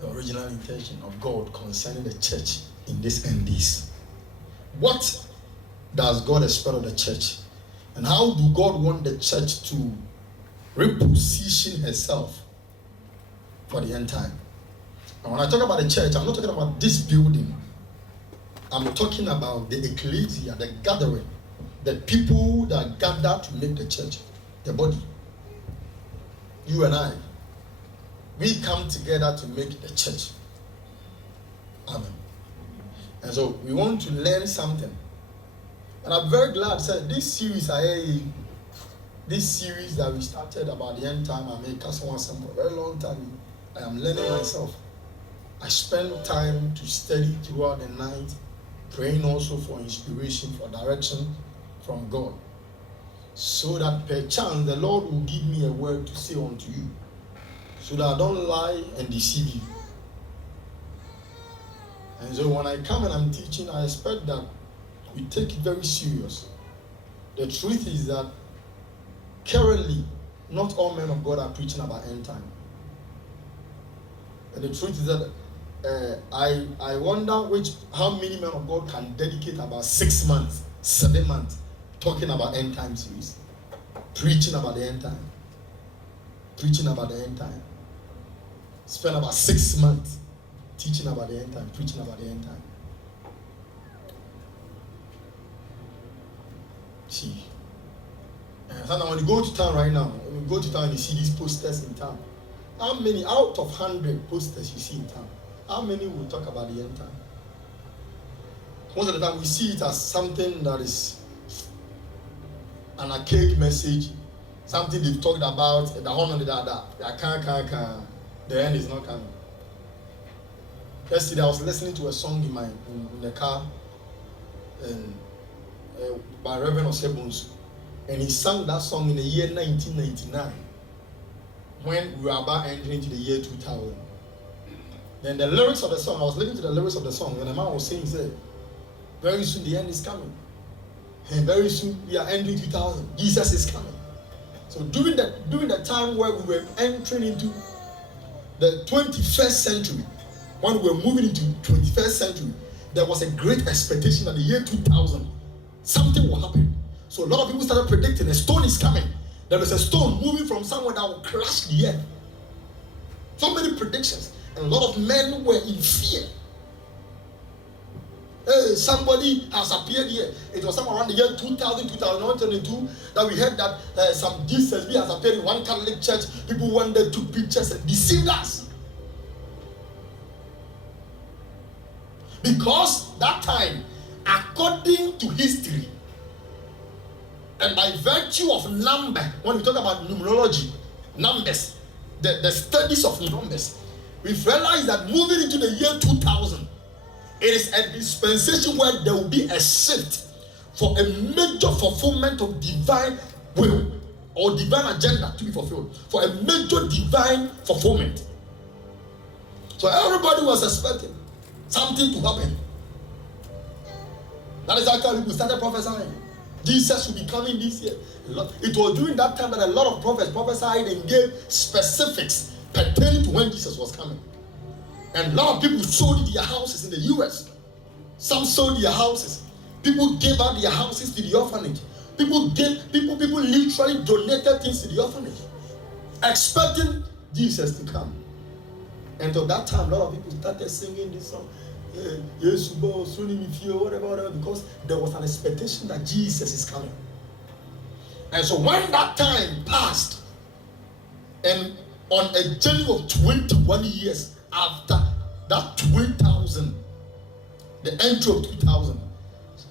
the original intention of God concerning the church in this end days. What does God expect of the church? And how do God want the church to reposition herself for the end time? And when I talk about the church, I'm not talking about this building. I'm talking about the ecclesia, the gathering, the people that gather to make the church, the body. You and I, we come together to make the church. Amen. And so we want to learn something. And I'm very glad that this series that we started about the end time, I made someone for a very long time. I am learning myself. I spend time to study throughout the night, praying also for inspiration, for direction from God, so that perchance the Lord will give me a word to say unto you, so that I don't lie and deceive you. And so when I come and I'm teaching, I expect that we take it very serious. The truth is that currently, not all men of God are preaching about end time. And the truth is that I wonder how many men of God can dedicate about 6 months, 7 months talking about end time series, preaching about the end time, preaching about the end time. Spend about 6 months teaching about the end time, preaching about the end time. See, and sometimes when you go to town right now, when you go to town and you see these posters in town, how many out of 100 posters you see in town, how many will talk about the end time? Most of the time we see it as something that is an archaic message, something they've talked about, the whole of that the end is not coming. Yesterday I was listening to a song in the car and by Reverend Osebunsu, and he sang that song in the year 1999 when we were about entering into the year 2000. Then the lyrics of the song, I was listening to the lyrics of the song, and the man was saying, very soon the end is coming, and very soon we are entering 2000. Jesus is coming. So during the time where we were entering into the 21st century, when we were moving into 21st century, there was a great expectation that the year 2000 something will happen. So a lot of people started predicting a stone is coming. There is a stone moving from somewhere that will crash the earth. So many predictions. And a lot of men were in fear. Hey, somebody has appeared here. It was somewhere around the year 2000, 2022 that we heard that some Jesus has appeared in one Catholic church. People wanted to pictures and deceived us. Because that time, according to history, and by virtue of number, when we talk about numerology, numbers, the studies of numbers, we've realized that moving into the year 2000, it is a dispensation where there will be a shift for a major fulfillment of divine will or divine agenda to be fulfilled, for a major divine fulfillment. So everybody was expecting something to happen. That is how people started prophesying. Jesus will be coming this year. It was during that time that a lot of prophets prophesied and gave specifics pertaining to when Jesus was coming. And a lot of people sold their houses in the US. Some sold their houses. People gave out their houses to the orphanage. People literally donated things to the orphanage, expecting Jesus to come. And at that time, a lot of people started singing this song, whatever, because there was an expectation that Jesus is coming. And so when that time passed, and on a journey of 21 years after that 2000, the entry of 2000,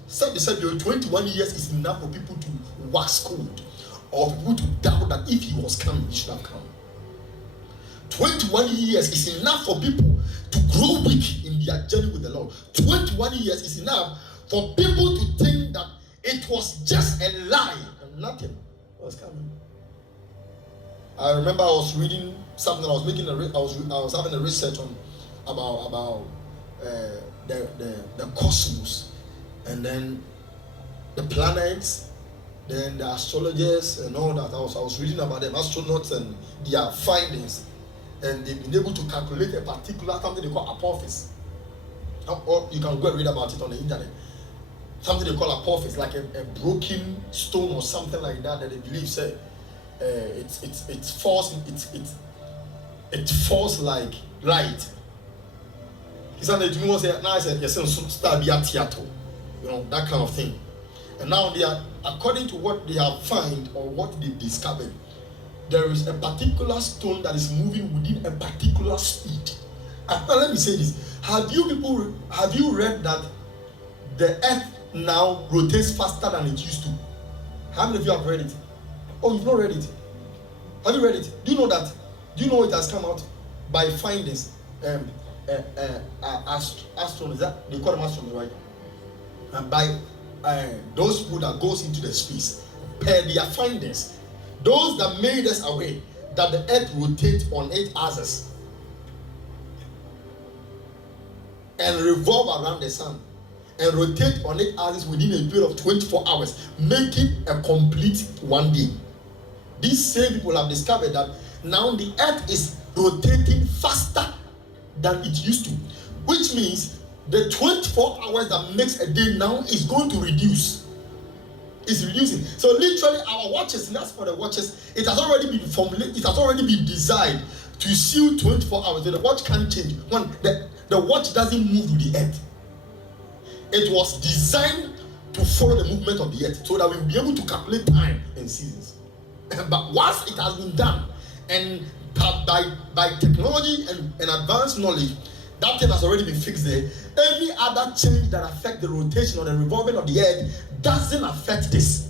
some said 21 years is enough for people to wax cold, or people to doubt that if he was coming, he should have come. 21 years is enough for people to grow weak in their journey with the Lord. 21 years is enough for people to think that it was just a lie and nothing was coming. I remember I was reading something. I was having a research on about the cosmos, and then the planets, then the astrologers and all that. I was reading about them, astronauts and their findings. and they've been able to calculate a particular something they call apophis. Or you can go and read about it on the internet. Something they call apophis, like a broken stone or something like that they believe say it falls like light. He said that you say now I said yes, star be at theater, that kind of thing. And now they are, according to what they have found or what they discovered, there is a particular stone that is moving within a particular speed. Let me say this: have you read that the earth now rotates faster than it used to? How many of you have read it? Oh, you've not read it. Have you read it? Do you know that? Do you know it has come out by findings? Astronomers, they call them astronomers, right? And by those people that goes into the space, per their findings, those that made us aware that the earth rotates on 8 axes and revolve around the sun and rotate on 8 axes within a period of 24 hours, making a complete one day. These same people have discovered that now the earth is rotating faster than it used to, which means the 24 hours that makes a day now is going to reduce. It's reducing. So literally our watches, and that's for the watches, it has already been formulated, it has already been designed to seal 24 hours. So the watch can't change. One, the watch doesn't move with the earth. It was designed to follow the movement of the earth so that we will be able to calculate time and seasons. But once it has been done, and by technology and advanced knowledge, that thing has already been fixed there. Any other change that affects the rotation or the revolving of the earth doesn't affect this,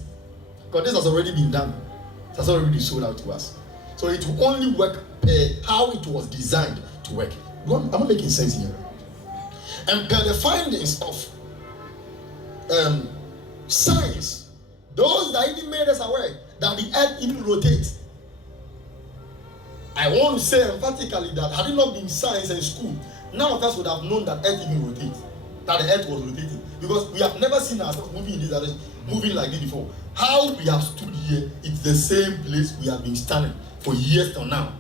because this has already been done. It has already been sold out to us. So it will only work how it was designed to work. I'm not making sense here. And per the findings of science, those that even made us aware that the earth even rotates. I want to say emphatically that had it not been science and school, none of us would have known that earth even rotates, that the earth was rotating, because we have never seen ourselves moving in this direction, moving like this before. How we have stood here, it's the same place we have been standing for years till now.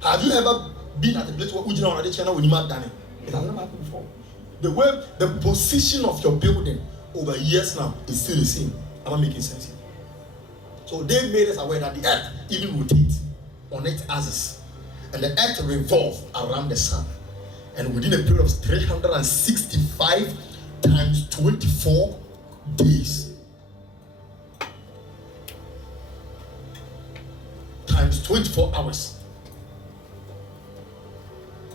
Have you ever been at a place where Ujina or China when you might done it? It has never happened before. The position of your building over years now is still the same. Am I making sense here? So they made us aware that the earth even rotates on 8 axes, and the earth revolves around the sun, and within a period of 365 times 24 days times 24 hours,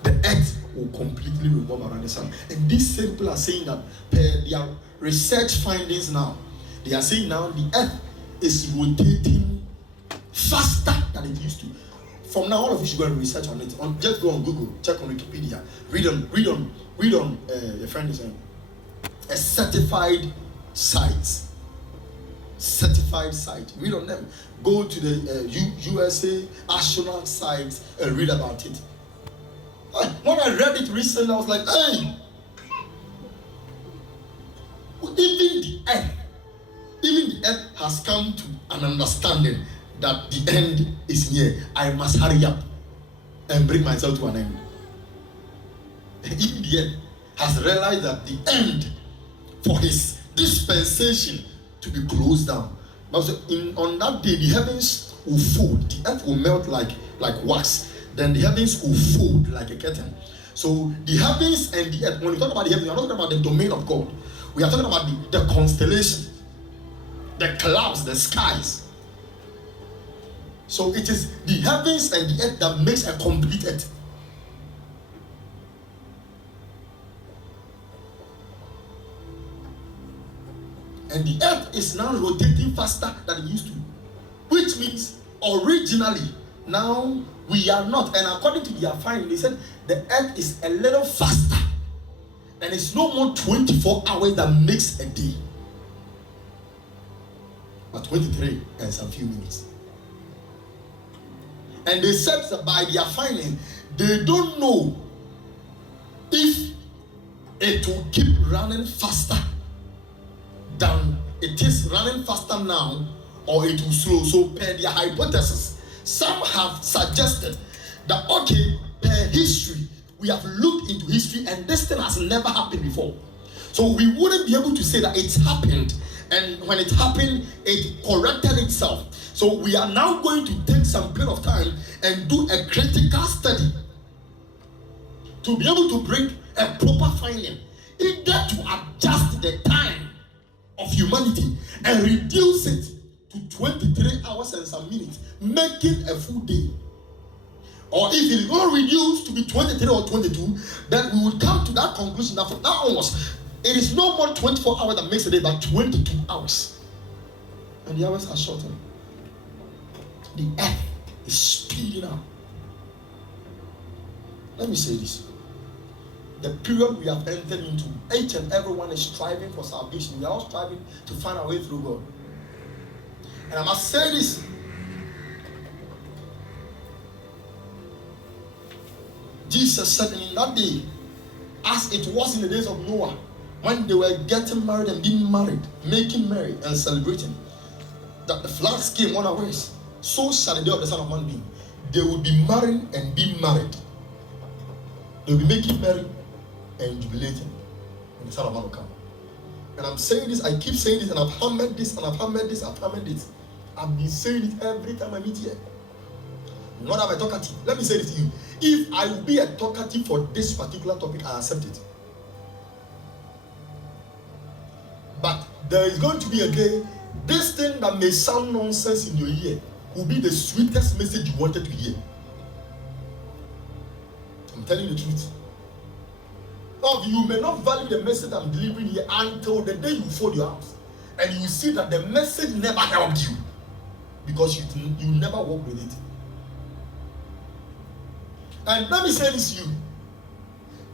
the earth will completely revolve around the sun. And these same people are saying that per their research findings now, they are saying now the earth is rotating faster than it used to. From now, all of you should go and research on it. Just go on Google, check on Wikipedia, read on your friend is saying a certified site. Read on them. Go to the USA astronaut site and read about it. When I read it recently, I was like, hey, even the earth has come to an understanding that the end is near. I must hurry up and bring myself to an end. Even the earth has realized that the end for his dispensation to be closed down. On that day, the heavens will fold, the earth will melt like wax, then the heavens will fold like a curtain. So the heavens and the earth, when we talk about the heavens, we are not talking about the domain of God. We are talking about the constellation, the clouds, the skies. So it is the heavens and the earth that makes a complete earth. And the earth is now rotating faster than it used to, which means originally now we are not. And according to their finding, they said the earth is a little faster, and it's no more 24 hours that makes a day, but 23 and some few minutes. And they said that by their finding, they don't know if it will keep running faster than it is running faster now, or it will slow. So per their hypothesis, some have suggested that okay, per history, we have looked into history, and this thing has never happened before. So we wouldn't be able to say that it's happened, and when it happened, it corrected itself. So we are now going to take some period of time and do a critical study to be able to bring a proper finding, either to adjust the time of humanity and reduce it to 23 hours and some minutes, making a full day. Or if it is not reduced to be 23 or 22, then we would come to that conclusion that from now onwards, it is no more 24 hours that makes a day, but 22 hours. And the hours are shortened. The earth is speeding up. Let me say this. The period we have entered into, each and everyone is striving for salvation. We are all striving to find our way through God. And I must say this. Jesus said in that day, as it was in the days of Noah, when they were getting married and being married, making merry and celebrating, that the floods came unawares, so shall the day of the Son of Man be. They will be marrying and being married. They will be making merry and jubilating when the Son of Man will come. And I'm saying this, I keep saying this, and I've hammered this, and I've hammered this, I've hammered this. I've been saying it every time I meet here. Not am I talkative. Let me say this to you. If I will be a talkative for this particular topic, I accept it. But there is going to be a day, this thing that may sound nonsense in your ear will be the sweetest message you wanted to hear. I'm telling you the truth. Of you may not value the message I'm delivering here until the day you fold your arms and you see that the message never helped you because you never work with it. And let me say this to you.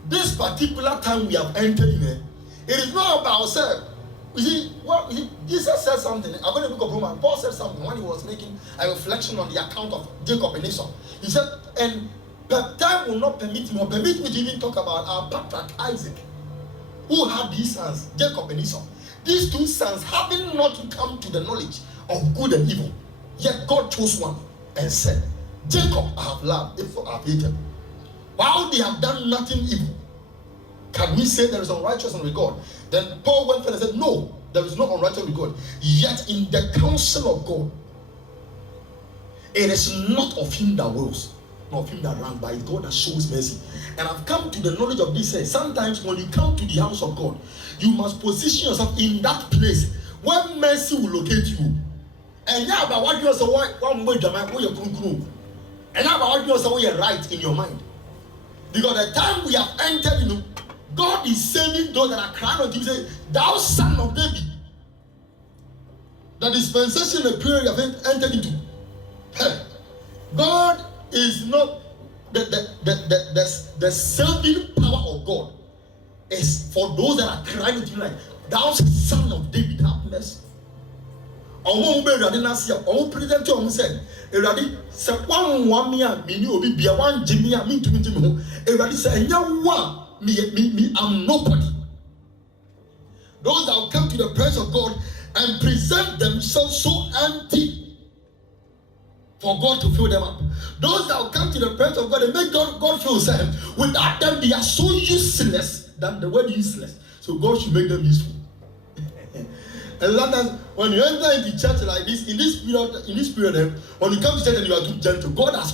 This particular time we have entered in it is not about ourselves. You see, Jesus said something. I'm going to book of Romans. Paul said something when he was making a reflection on the account of Jacob and Esau. He said, and the time will not permit me to even talk about our patriarch Isaac, who had these sons, Jacob and Esau. These two sons having not come to the knowledge of good and evil, yet God chose one and said, Jacob I have loved, Esau I have hated. While they have done nothing evil, can we say there is unrighteousness with God? Then Paul went and said, no, there is no unrighteousness with God. Yet in the counsel of God, it is not of him that wills, nor of him that runs, but it's God that shows mercy. And I've come to the knowledge of this. Sometimes when you come to the house of God, you must position yourself in that place where mercy will locate you. And now about what you say, one way and now about what you say, you're right in your mind. Because the time we have entered, God is saving those that are crying unto him, saying, thou son of David. The dispensation, the period you have entered into. God is not the saving power of God is for those that are crying unto him like, thou son of David, have mercy. Ọmọ mbe Ewurade n'ase a ọmọ president ọmọ sẹ Ewurade sẹ wan wa mi a mi ni obi bia wan gye mi a mi ntumi gye mi ho Ewurade sẹ enya wo a me I'm nobody. Those that will come to the presence of God and present themselves so empty for God to fill them up. Those that will come to the presence of God and make God feel them. Without them, they are so useless than the word useless. So God should make them useful. And sometimes when you enter into church like this, in this period, when you come to church and you are too gentle, God has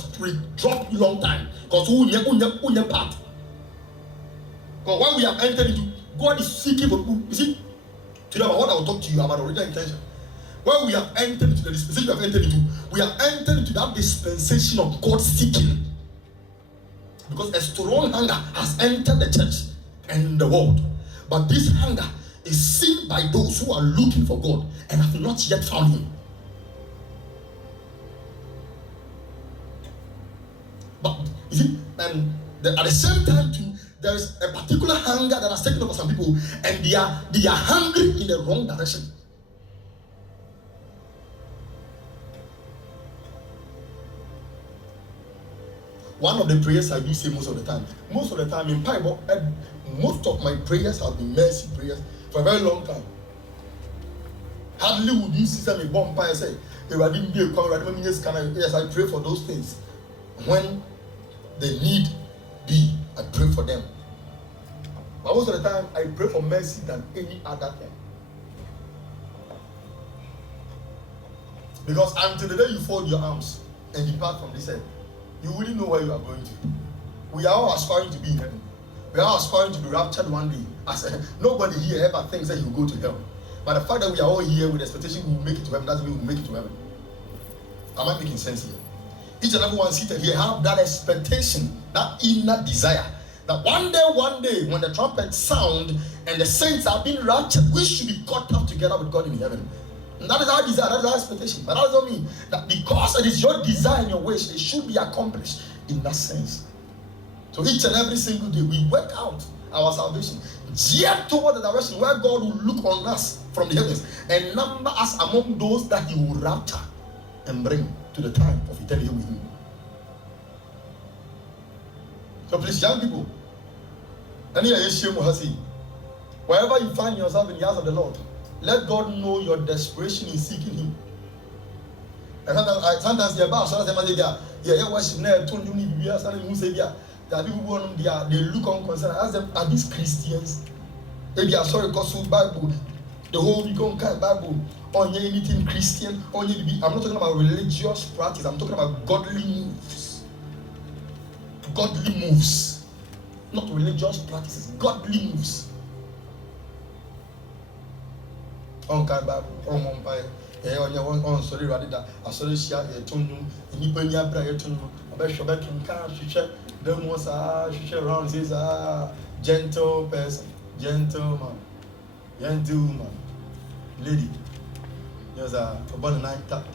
dropped you long time. Because who part. Because when we have entered into, God is seeking for people. You see, today what I will talk to you about original intention. When we have entered into the dispensation we have entered into, we have entered into that dispensation of God seeking. Because a strong hunger has entered the church and the world. But this hunger is seen by those who are looking for God and have not yet found him. But you see, and at the same time too, there is a particular hunger that has taken over some people, and they are hungry in the wrong direction. One of the prayers I do say most of the time in Bible, most of my prayers have been mercy prayers for a very long time. Hardly would you see some bomb pie say, yes, I pray for those things when the need But most of the time, I pray for mercy than any other thing. Because until the day you fold your arms and depart from this earth, you wouldn't know where you are going to. We are all aspiring to be in heaven. We are all aspiring to be raptured one day. Nobody here ever thinks that he will go to hell. But the fact that we are all here with expectation we will make it to heaven, doesn't mean we will make it to heaven. Am I making sense here? Each and every one seated here have that expectation, that inner desire, that one day, when the trumpet sound and the saints are being raptured, we should be caught up together with God in heaven. And that is our desire, that is our expectation. But that doesn't mean that because it is your desire and your wish, it should be accomplished in that sense. So each and every single day, we work out our salvation, geared toward the direction where God will look on us from the heavens and number us among those that He will rapture and bring to the time of eternity with Him. So please, young people, wherever you find yourself in the house of the Lord, let God know your desperation in seeking Him. And sometimes they are bad, sometimes they are worship. There are people who they look unconcerned. Ask them, are these Christians? Maybe I'm sorry, because Bible, the whole week on Bible, on anything Christian, I'm not talking about religious practice, I'm talking about godly moves. Godly moves. Not religious practices, godly moves. On Bible, on Mumbai, on sorry, Radida, I saw this year, a tunu, Nipania Brayatunu, a Beshobek and Car, she checked. Them was around says gentle person, gentleman, lady. There's about a night tap.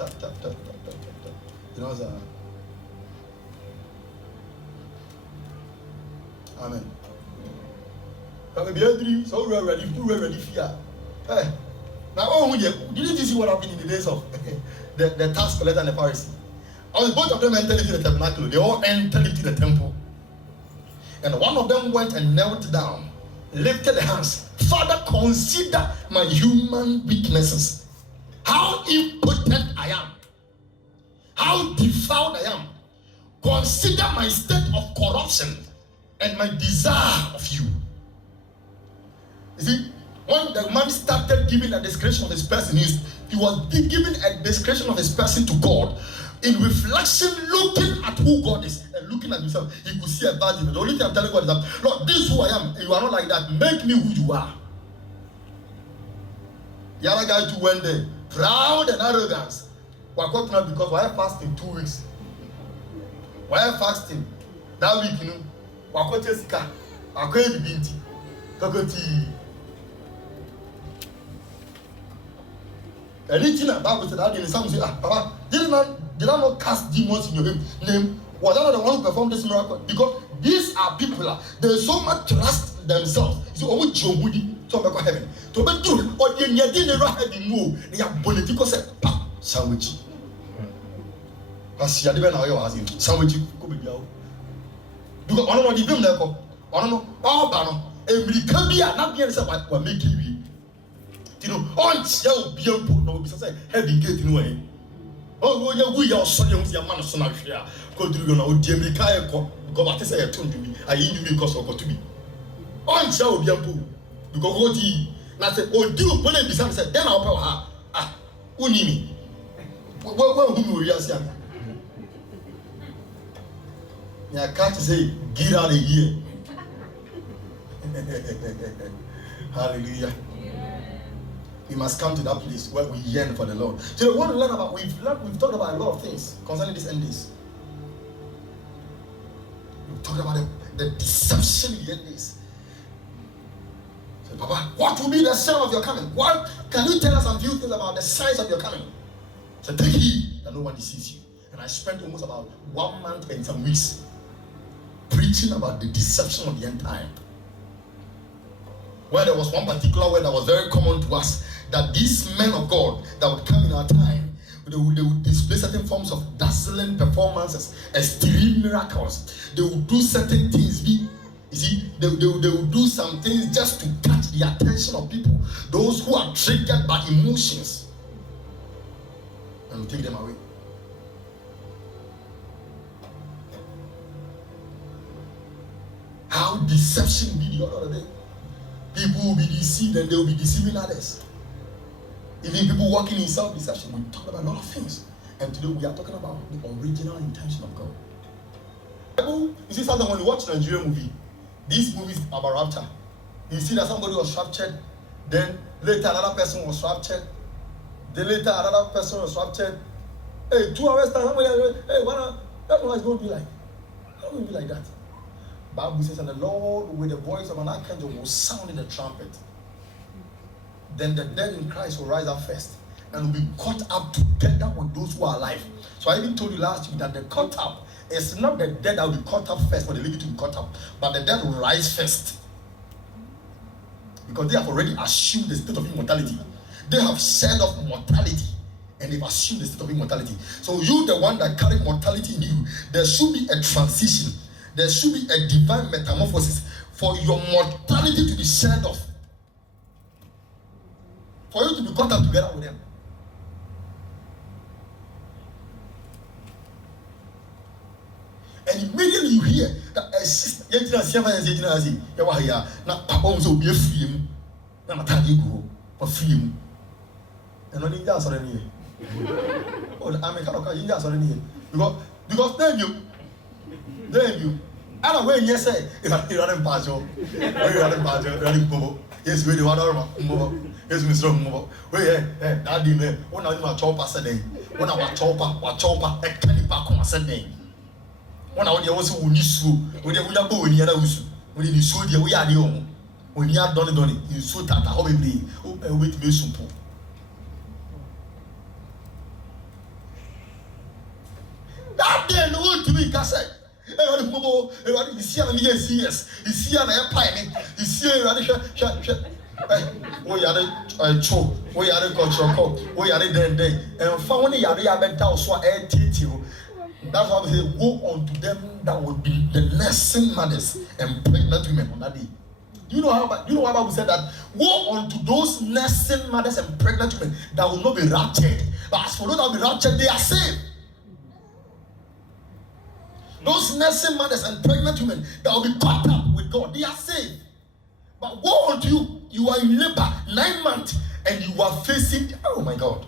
You know, amen. So we're ready for fear. Hey, now didn't you see what happened in the days of the tax collector and the Pharisee? Both of them entered into the tabernacle. They all entered into the temple. And one of them went and knelt down, lifted the hands. Father, consider my human weaknesses. How impotent I am. How defiled I am. Consider my state of corruption and my desire of you. You see, when the man started giving a description of his person, he was giving a description of his person to God. In reflection, looking at who God is and looking at himself, he could see a bad thing. The only thing I'm telling God is that, Lord, this is who I am. You are not like that. Make me who you are. The other guy too went there, proud and arrogant. Because why fasting 2 weeks? Why fasting that week? You know, why Jessica? Why the binti? Kakoti. Anything that Bible said that in some say, Papa, did I not cast demons in your name? Was I not the one who performed this miracle? Because these are people, they so much trust themselves. So, oh, Jomudi, so I'm heaven. To be true, or the Yadina had move, they are political set, sandwich. Because you are now your husband, sandwich could be out. Because I don't want to give them that. I don't know, all banner, every can be not being said, what make you. You know, on shall be a put no heavy gate in way. Oh, we are so young, your man of son of Shia. Go to know, dear Mikaya, go back to say, I told you, I knew because of what to be. On shall be a poo. You go, what ye? Now say, oh, do when it becomes said, then I'll tell her. Ah, Unimi. Well, whom we are saying. I can't say, get out of here. Hallelujah. We must come to that place where we yearn for the Lord. So we want to learn about, we've talked about a lot of things concerning this end days. We've talked about the deception in the end days. So, Papa, what will be the sign of your coming? What can you tell us a few things about the signs of your coming? So take heed that no one deceives you. And I spent almost about 1 month and some weeks preaching about the deception of the end time. Where there was one particular word that was very common to us, that these men of God that would come in our time, they would display certain forms of dazzling performances, extreme miracles. They would do certain things. You see, they would do some things just to catch the attention of people, those who are triggered by emotions, and take them away. How deception be the other day. People will be deceived and they will be deceiving others. Even people working in self-deception. We talk about a lot of things. And today we are talking about the original intention of God. You see something when you watch a Nigerian movie, these movies about rapture, you see that somebody was raptured, then later another person was raptured, then later another person was raptured. Hey, 2 hours time, somebody else, hey, that's what it's going to be like. How will it be like that? Bible says, and the Lord with the voice of an archangel will sound in the trumpet. Then the dead in Christ will rise up first and will be caught up together with those who are alive. So I even told you last week that the caught up is not the dead that will be caught up first, but the living to be caught up, but the dead will rise first. Because they have already assumed the state of immortality. They have said of mortality and they've assumed the state of immortality. So you, the one that carry mortality in you, there should be a transition. There should be a divine metamorphosis for your mortality to be shed off. For you to be caught up together with them. And immediately you hear that a sister, now Papa will be a free. Now Matadi go for free. And only that's already. Oh, I'm a kind of that's already. Because then you. I don't know when you say, if I run in Pajo, running Bobo, yes, really, what are yes, Mr. Mobo. Wait, that dinner, one of my chopper Sunday, one of our chopper, a candy pack on Sunday. One of the also who need to, when you would have been in the other when you saw the way I do, when you are done, you saw that I will be with me simple. That day, no one to me, Cassette. You see, I'm here, yes. You see, I'm a pine. You see, we are a choke, we are a cultural, we are a day, and found the area bent out so air tittle. That's why we say, go on to them that would be the nursing mothers and pregnant women on that day. You know how Bible said that? Woe unto those nursing mothers and pregnant women that will not be raptured. But as for those that will be raptured, they are saved. Those nursing mothers and pregnant women that will be caught up with God, they are saved. But woe unto you, you are in labor 9 months and you are facing, oh my God.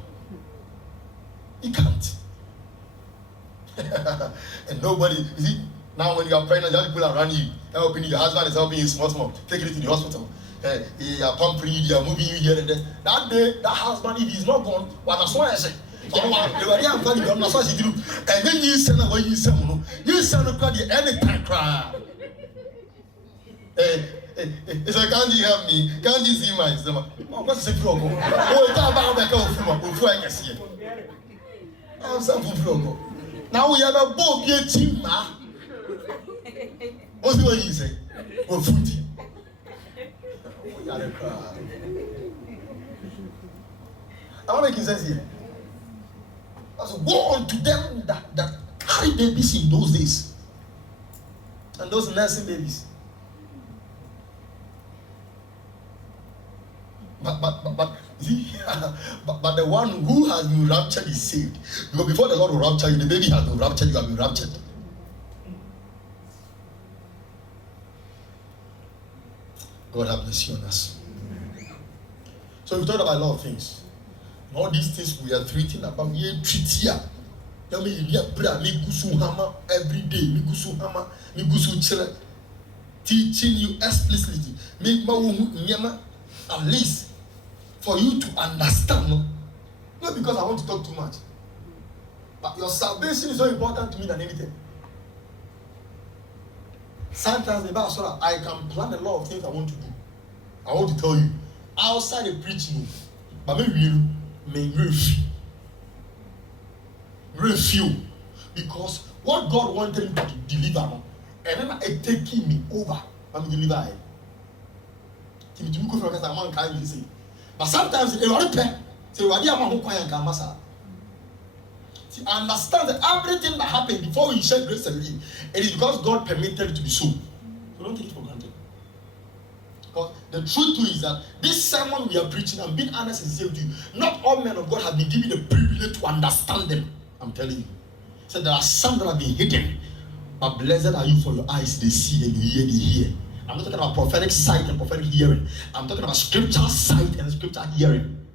You can't. And nobody, you see, now when you are pregnant, the other people around you, helping you, your husband is helping you small, taking you to the hospital. They are pumping you, they are moving you here and there. That day, that husband, if he's not gone, what that's why I say. And then you send away you send anytime cry. So can't you help me? Can't you see my stomach? Oh, what's the problem? Oh, it's about the go from before I can see it. I'm some problem. Now we have a boat here, team. What's the way you say? We're fruity. We are a crowd. I'm making sense here. So go on to them that carry babies in those days. And those nursing babies. But see, but the one who has been raptured is saved. Because before the Lord will rapture you, the baby has been raptured, you have been raptured. God have mercy on us. So we've talked about a lot of things. And all these things we are treating about, we are treating here. Me gusu hammer every day, me gusu hammer, me gusu chile, teaching you explicitly. Me nyama at least for you to understand. No? Not because I want to talk too much, but your salvation is so important to me than anything. Sometimes I can plan a lot of things I want to do. I want to tell you outside the preaching, but maybe may refuse because what God wanted me to deliver, and then it taking me over. I'm deliver. But sometimes it see, understand that everything that happened before we share grace and believe, it is because God permitted it to be so. So don't take it for granted. Because the truth is that this sermon we are preaching, and being honest and sincere with you, not all men of God have been given the privilege to understand them. I'm telling you. So there are some that have been hidden, but blessed are you for your eyes, they see and you hear, they hear. I'm not talking about prophetic sight and prophetic hearing. I'm talking about scriptural sight and scriptural hearing.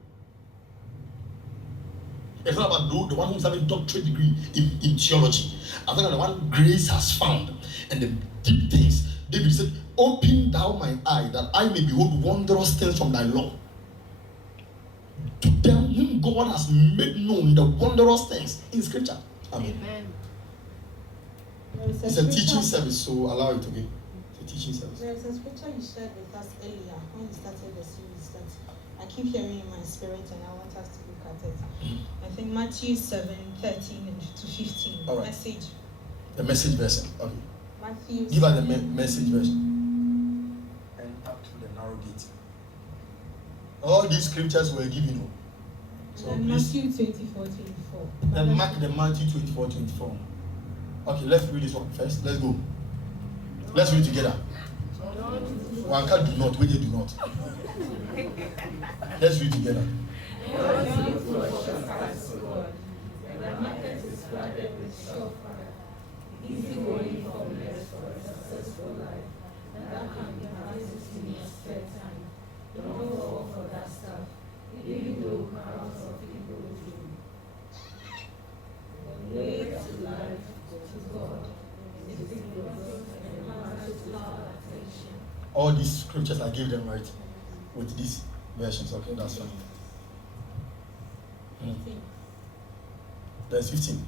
It's not about the one who's having a doctorate degree in theology. I'm talking about the one grace has found and the deep things. David said, open thou my eye that I may behold wondrous things from thy law. To them whom God has made known the wondrous things in scripture. Amen. It's a teaching service, so allow it to be. It's a teaching service. There is a scripture you shared with us earlier when we started the series that I keep hearing in my spirit and I want us to look at it. I think Matthew 7:13 to 15. All right. Message. The message version. Okay. Matthew. Give us the message version. And up to the narrow gate. All these scriptures were given. So Matthew 24:24. Then mark the Matthew 24:24. Okay, let's read this one first. Let's go. Let's read together. One can do not, we do not. Let's read together. Easy going formless for a successful life. And that can be practiced in your spare time. Don't fall for that stuff. Even though crowds of people do. The way to life to God is to grow and to our attention. All these scriptures I gave them right with these versions. Okay, that's fine. There's 15.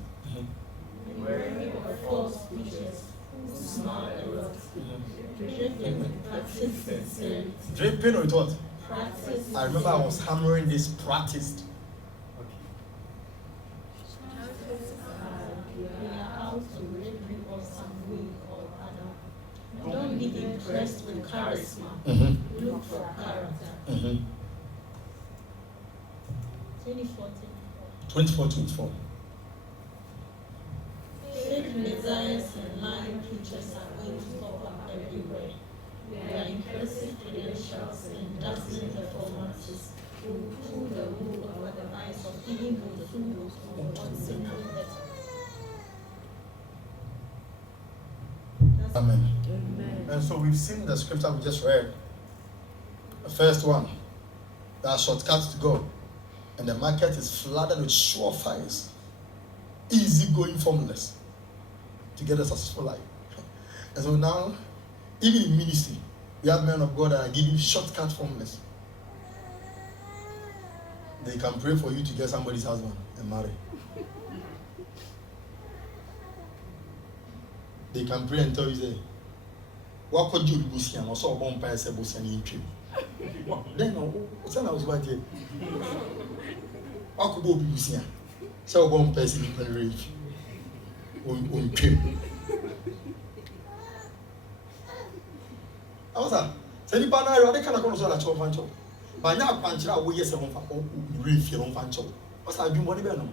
Wearing of false preachers who smile a lot. Practice sincerity. Dripping or it what? Practice. I remember I was hammering this practiced. We are out to rid people some way or other. Don't be impressed with charisma. Look for character. 24:24. Fake messiahs and lying preachers are going to pop up everywhere. Their impressive credentials and dazzling performances will pull the wool over the eyes of even those who want simple better. Amen. And so we've seen the scripture we just read. The first one, there are shortcuts to God, and the market is flooded with surefires, easy going formulas to get a successful life. And so now, even in ministry, we have men of God that are giving shortcut formulas. They can pray for you to get somebody's husband and marry. They can pray and tell you, say, what could you do? I saw a bomb pass a bus and eat. Then, what's I was about here? What could you do? So, one person in the rave on trip. I was a Sally Banner, they cannot go to a chop and chop. By now, punch out, we yes, a reef your own fancho. What's I do money better?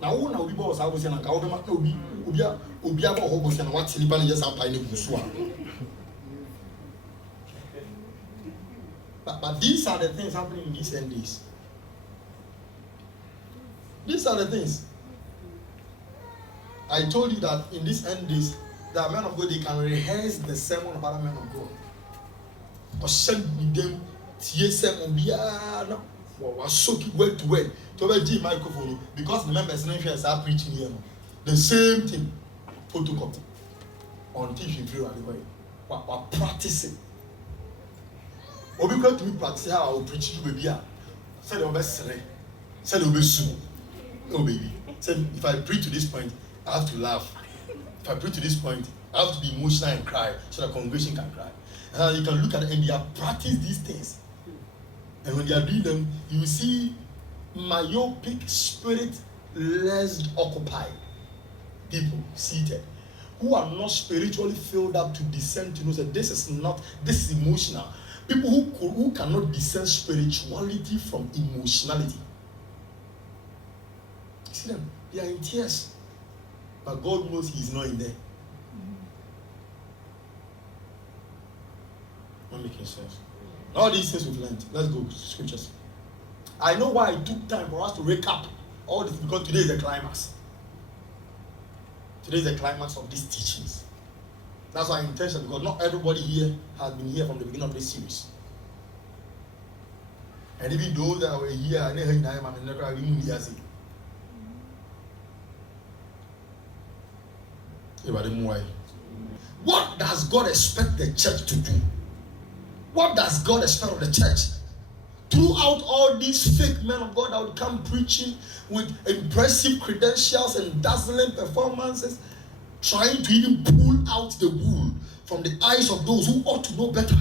Now, we boss, I was in a government, Ubia Hobos and what Sally Banner just outlined in Busua. But these are the things happening in these end days. These are the things. I told you that in these end days, the men of God, they can rehearse the sermon of other men of God. Or send them TSM no was soaking word to word to the microphone because the members are preaching here. The same thing, photocopy on teaching through the way. Or practicing. Or because to me practice how I will preach you baby. Say the best say the best soon. Oh baby. Say if I preach to this point, I have to laugh. If I preach to this point, I have to be emotional and cry so the congregation can cry. And you can look at it and they have practiced these things. And when they are doing them, you will see myopic, spirit-less occupied people seated who are not spiritually filled up to discern to know that this is emotional. People who cannot discern spirituality from emotionality. See them, they are in tears. But God knows He is not in there. Not making sense. All these things we've learned. Let's go to scriptures. I know why it took time for us to recap all this because today is the climax. Today is the climax of these teachings. That's our intention, because not everybody here has been here from the beginning of this series. And even those that were here, I never heard. What does God expect the church to do? What does God expect of the church? Throughout all these fake men of God that would come preaching with impressive credentials and dazzling performances, trying to even pull out the wool from the eyes of those who ought to know better.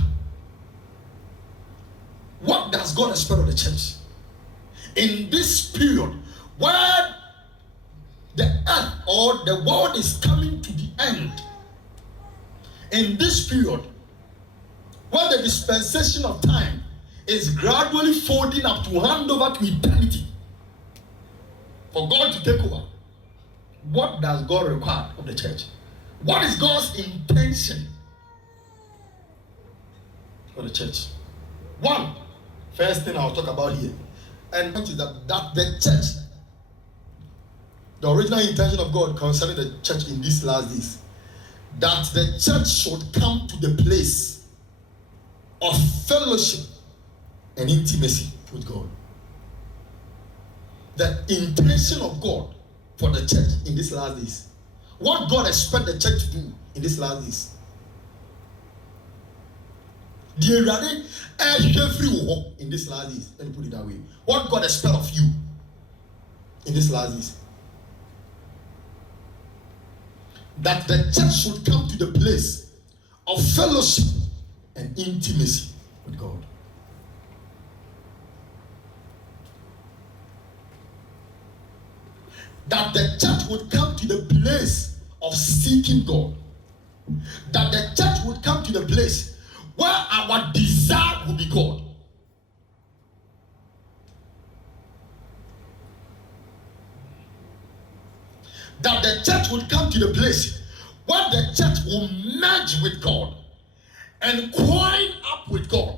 What does God expect of the church? In this period where the earth or the world is coming to the end, in this period where the dispensation of time is gradually folding up to hand over to eternity for God to take over, what does God require of the church? What is God's intention for the church? One, first thing I'll talk about here, and that is that the church, the original intention of God concerning the church in these last days, that the church should come to the place of fellowship and intimacy with God. The intention of God for the church in these last days, what God expects the church to do in these last days. In this last days, let me put it that way. What God expects of you in this last days, that the church should come to the place of fellowship and intimacy with God. That the church would come to the place of seeking God. That the church would come to the place where our desire will be God. That the church would come to the place where the church will merge with God and coin up with God.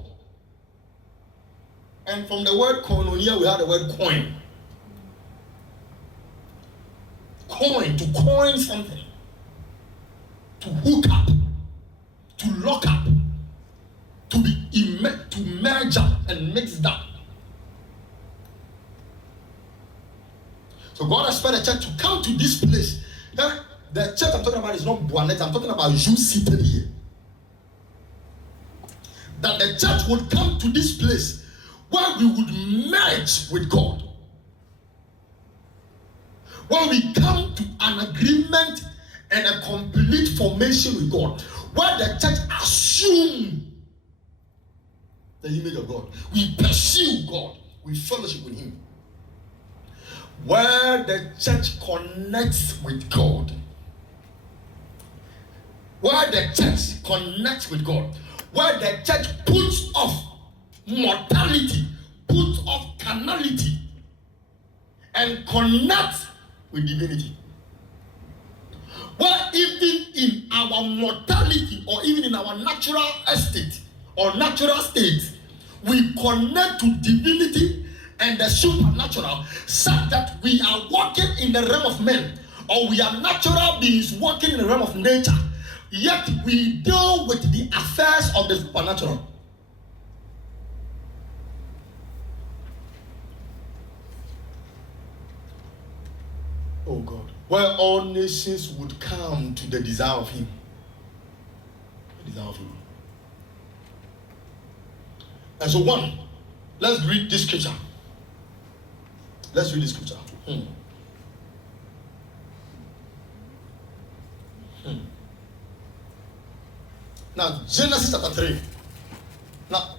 And from the word koinonia, we have the word coin. Coin, to coin something, to hook up, to lock up, to merge up and mix up. So God expects the church to come to this place. The church I'm talking about is not Buanet, I'm talking about you seated here. That the church would come to this place where we would merge with God. When we come to an agreement and a complete formation with God, where the church assumes the image of God, we pursue God, we fellowship with Him. Where the church connects with God, where the church connects with God, where the church puts off mortality, puts off carnality, and connects with divinity. Where even in our mortality or even in our natural estate or natural state, we connect to divinity and the supernatural, such that we are walking in the realm of men, or we are natural beings walking in the realm of nature, yet we deal with the affairs of the supernatural. Oh God, where all nations would come to the desire of Him. The desire of Him. And so one, let's read this scripture. Let's read this scripture. Now, Genesis chapter 3. Now,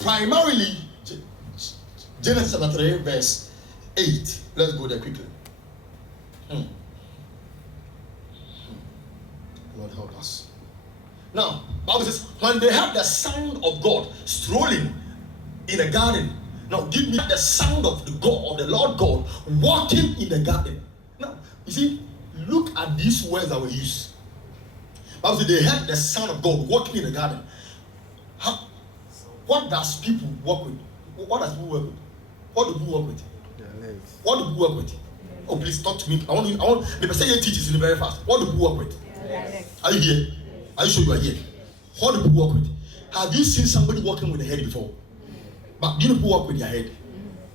primarily, Genesis chapter 3, verse 8. Let's go there quickly. Lord help us. Now, Bible says, when they heard the sound of God strolling in the garden, now give me the sound of the God, of the Lord God walking in the garden. Now, you see, look at these words that were used. Bible says they heard the sound of God walking in the garden. What does people work with? What does people work with? What do people work with? Their legs. What do people work with? Oh, please talk to me. I want me to say your teachers in very fast. What do people work with? Yes. Are you here? Are you sure you are here? What do people work with? Have you seen somebody working with a head before? But do you know people work with their head?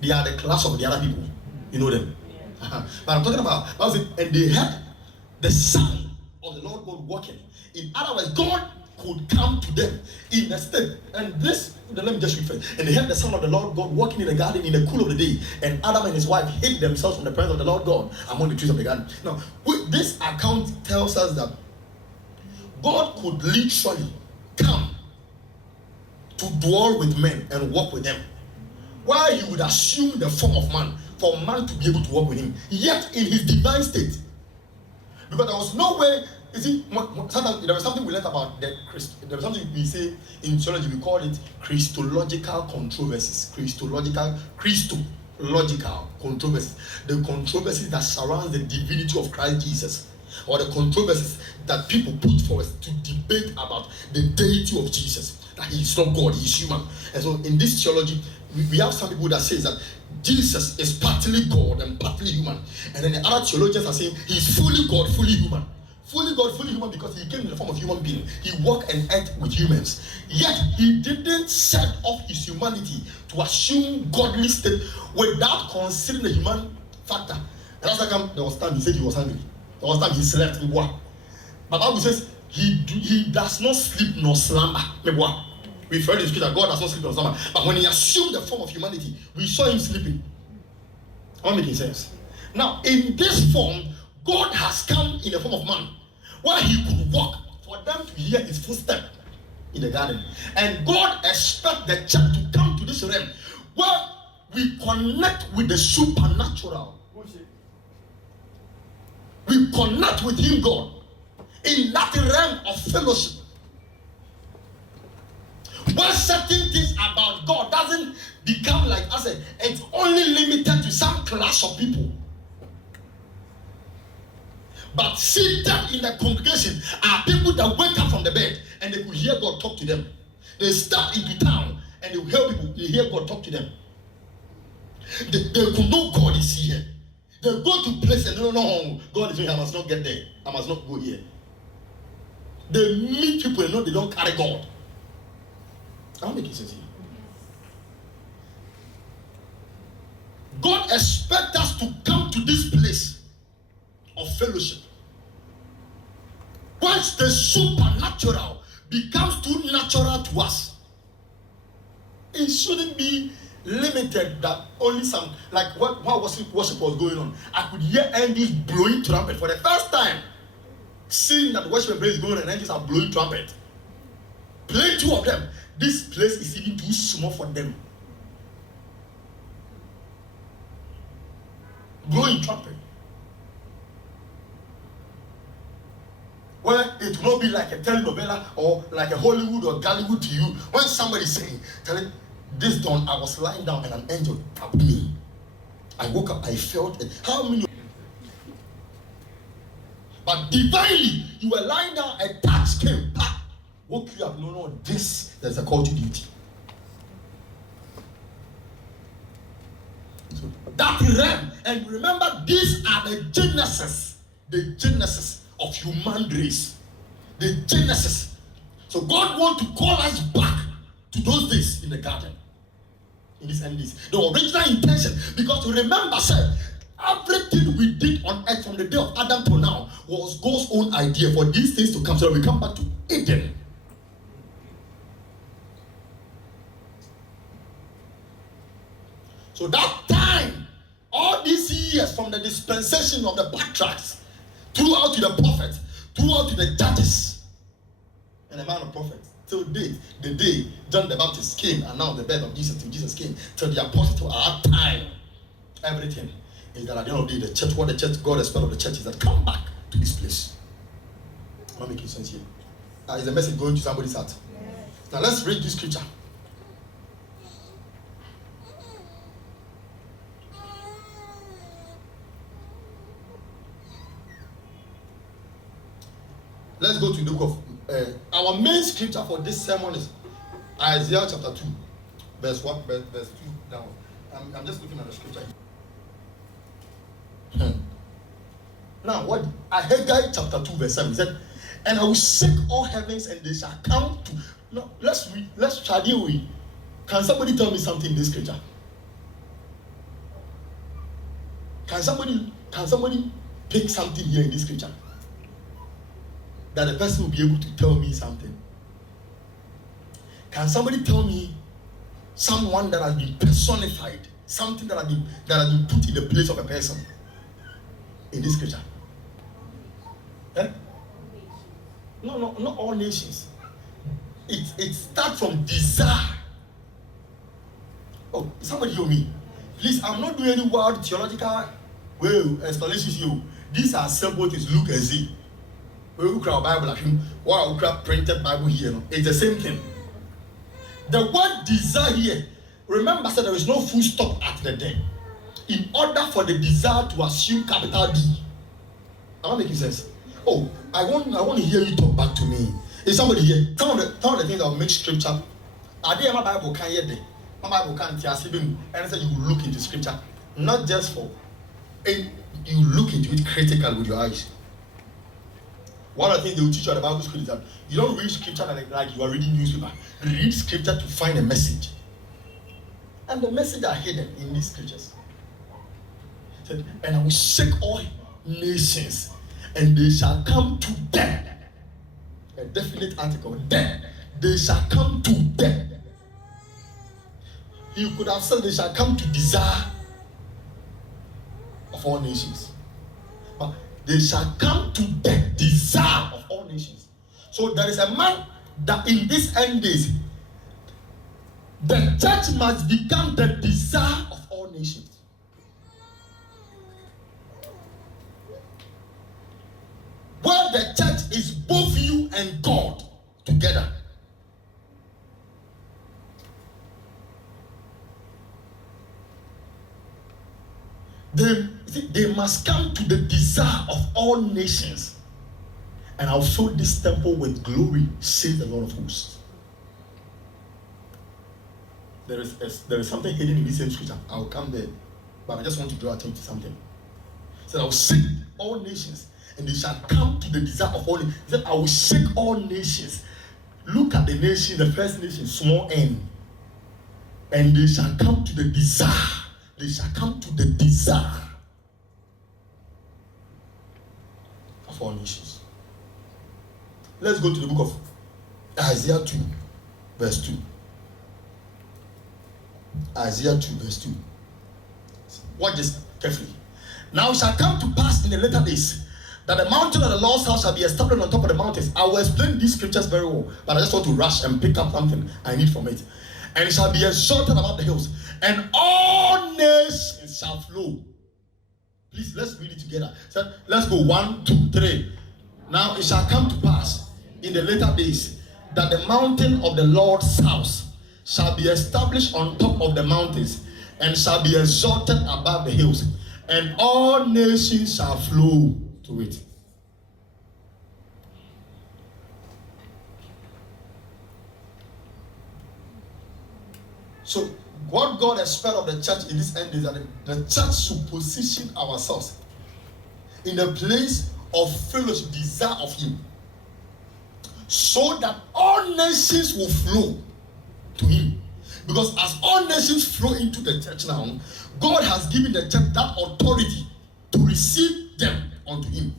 They are the class of the other people. You know them. But I'm talking about, and they had the Son of the Lord God working. In other words, God could come to them in a state. And this, let me just read first. And they had the Son of the Lord God walking in the garden in the cool of the day. And Adam and his wife hid themselves from the presence of the Lord God among the trees of the garden. Now, this account tells us that God could literally come to dwell with men and walk with them, while he would assume the form of man for man to be able to walk with him, yet in his divine state. Because there was no way. You see, sometimes there was something we learned about there was something we say in theology, we call it Christological controversies. Christological controversies. The controversies that surround the divinity of Christ Jesus, or the controversies that people put forward to debate about the deity of Jesus. That he is not God, he is human. And so in this theology, we have some people that say that Jesus is partly God and partly human. And then the other theologians are saying he is fully God, fully human. Fully God, fully human, because he came in the form of human being. He walked and ate with humans. Yet he didn't set off his humanity to assume godly state without considering the human factor. And that's like there was time he said he was hungry. There was time he slept. But the Bible says he does not sleep nor slumber. We've heard in scripture God does not sleep nor slumber. But when he assumed the form of humanity, we saw him sleeping. Am I making sense? Now, in this form, God has come in the form of man, where he could walk for them to hear his footstep in the garden. And God expects the church to come to this realm where we connect with the supernatural. We connect with him, God, in that realm of fellowship, where certain things about God doesn't become like I said, it's only limited to some class of people. But seated in the congregation are people that wake up from the bed and they could hear God talk to them. They step into town and they will hear people, they hear God talk to them. They could know God is here. They go to places and no, God is here, I must not get there. I must not go here. They meet people and know they don't carry God. I'll make it sense here. God expects us to come to this place of fellowship. Once the supernatural becomes too natural to us, it shouldn't be limited that only some, like what worship was going on. I could hear angels blowing trumpet for the first time. Seeing that worship and praise is going on and angels are blowing trumpet. Play two of them. This place is even too small for them. Blowing trumpet. Where it will not be like a telenovela or like a Hollywood or Gollywood to you. When somebody is saying, telling this dawn, I was lying down and an angel tapped me. I woke up, I felt it. How many? But divinely, you were lying down, a touch came, woke you up. No, there's a call to duty. So that realm, and remember, these are the genesis of human race. The genesis. So God wants to call us back to those days in the garden. In this end days. The original intention. Because remember, sir, everything we did on earth from the day of Adam to now was God's own idea for these things to come. So we come back to Eden. So that time, all these years from the dispensation of the patriarchs, throughout to the prophets, throughout to the judges, and the man of prophets, till the day John the Baptist came, and now the birth of Jesus, till Jesus came, till the apostles, to our time, everything is that at the end of the day, the church, what the church, God expects of the church is that come back to this place. Am I making sense here? Is the message going to somebody's heart? Yes. Now let's read this scripture. Let's go to the book of our main scripture for this sermon is Isaiah chapter 2, verse 1, verse 2 down. I'm just looking at the scripture. Now, what Haggai chapter 2, verse 7 said, and I will shake all heavens, and they shall come to. No, let's read. Let's try to read. Can somebody tell me something in this scripture? Can somebody pick something here in this scripture that the person will be able to tell me something? Can somebody tell me someone that has been personified, something that has been put in the place of a person in this scripture? No, not all nations. It starts from desire. Oh, somebody hear me. Please, I'm not doing any wild theological explanations here. These are simple things. Look and see. We look at our Bible like him. Wow, we look printed Bible here. No? It's the same thing. The word desire here, remember, said there is no full stop at the day. In order for the desire to assume capital D. Am I making sense? Oh, I want to hear you talk back to me. Is somebody here? Some of the things that will make scripture. Are there my Bible can hear them? My Bible can't hear them. And I said you will look into scripture, not just for, and you look into it critically with your eyes. One of the things they will teach you at the Bible school is that you don't read scripture like you are reading newspaper. Read scripture to find a message. And the message are hidden in these scriptures. Said, and I will shake all nations, and they shall come to them. A definite article. Them. They shall come to them. He could have said they shall come to desire of all nations. But they shall come to the desire of all nations. So there is a man that in these end days, the church must become the desire of all nations. Where the church is both you and God together. They must come to the desire of all nations. And I'll fill this temple with glory, says the Lord of hosts. There is something hidden in this same scripture. I'll come there. But I just want to draw attention to something. So I will shake all nations, and they shall come to the desire of all nations. He said, I will shake all nations. Look at the nation, the first nation, small n. And they shall come to the desire. They shall come to the desire of all nations. Let's go to the book of Isaiah 2, verse 2. Isaiah 2, verse 2. Watch this carefully. Now it shall come to pass in the later days that the mountain of the Lord's house shall be established on top of the mountains. I will explain these scriptures very well, but I just want to rush and pick up something I need from it. And it shall be exalted above the hills, and all nations shall flow. Please, let's read it together. So, let's go. 1, 2, 3. Now it shall come to pass in the later days that the mountain of the Lord's house shall be established on top of the mountains, and shall be exalted above the hills, and all nations shall flow to it. So, what God expects of the church in this end is that the church should position ourselves in a place of fellowship, desire of Him, so that all nations will flow to Him. Because as all nations flow into the church now, God has given the church that authority to receive them unto Him.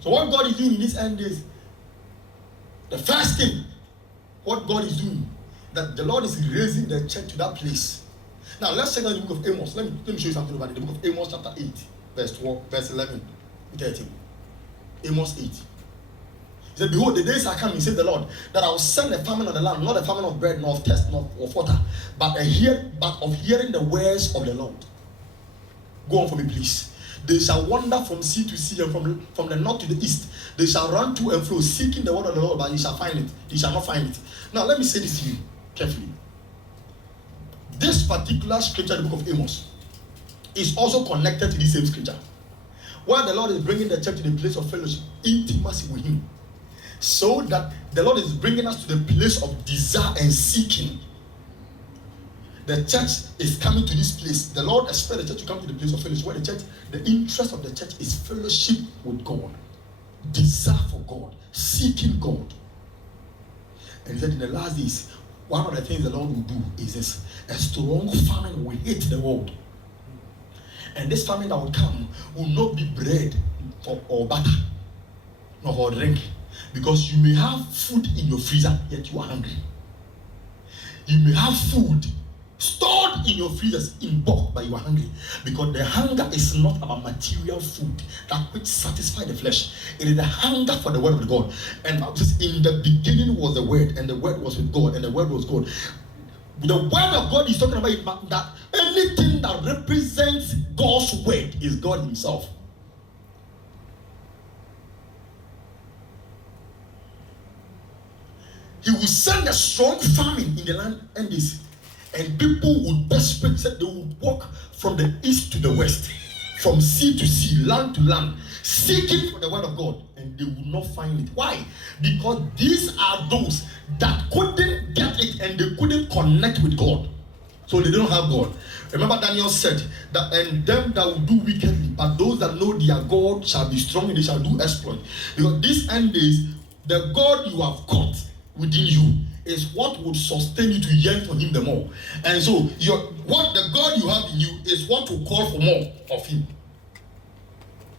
So what God is doing in this end is, the first thing, what God is doing, that the Lord is raising the church to that place. Now let's check out the book of Amos. Let me show you something about it. The book of Amos chapter 8, verse 12, verse 11 to 13. Amos 8. He said, behold, the days are coming, said the Lord, that I will send a famine on the land, not a famine of bread, nor of thirst, nor of water, but of hearing the words of the Lord. Go on for me, please. They shall wander from sea to sea, and from the north to the east. They shall run to and fro, seeking the word of the Lord, but ye shall find it. Ye shall not find it. Now, let me say this to you carefully. This particular scripture, the book of Amos, is also connected to the same scripture, where the Lord is bringing the church to the place of fellowship, intimacy with Him, so that the Lord is bringing us to the place of desire and seeking. the church is coming to this place. The Lord expects the church to come to the place of fellowship, where the interest of the church is fellowship with God, desire for God, seeking God. And he said in the last days, one of the things the Lord will do is this: a strong famine will hit the world. And this famine that will come will not be bread or butter, nor for drink. Because you may have food in your freezer, yet you are hungry. You may have food stored in your freezers in bulk, but you are hungry. Because the hunger is not about material food, that which satisfies the flesh. It is the hunger for the word of God. And in the beginning was the word, and the word was with God, and the word was God. The word of God is talking about that anything that represents God's word is God himself. He will send a strong famine in the land and this, and people would desperate, they would walk from the east to the west, from sea to sea, land to land, seeking for the word of God, and they would not find it. Why? Because these are those that couldn't get it and they couldn't connect with God. So they don't have God. Remember Daniel said that, and them that will do wickedly, but those that know their God shall be strong and they shall do exploit. Because this end days, the God you have got within you is what would sustain you to yearn for him the more. And so what the God you have in you is what will call for more of him.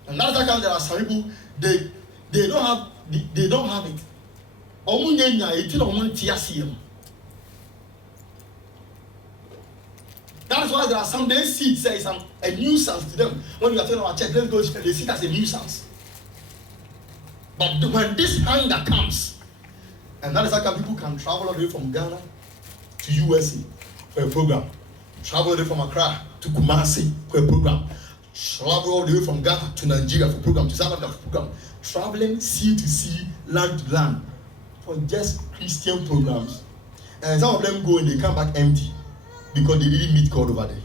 And that's how there are some people, they don't have it. That's why there are some days see it says a nuisance to them. When you are telling our church, let's go, they see it as a nuisance. But when this hunger comes, and that is how people can travel all the way from Ghana to USA for a program, travel all the way from Accra to Kumasi for a program, travel all the way from Ghana to Nigeria for a program, to South Africa for a program, traveling sea to sea, land to land for just Christian programs. And some of them go and they come back empty because they didn't meet God over there.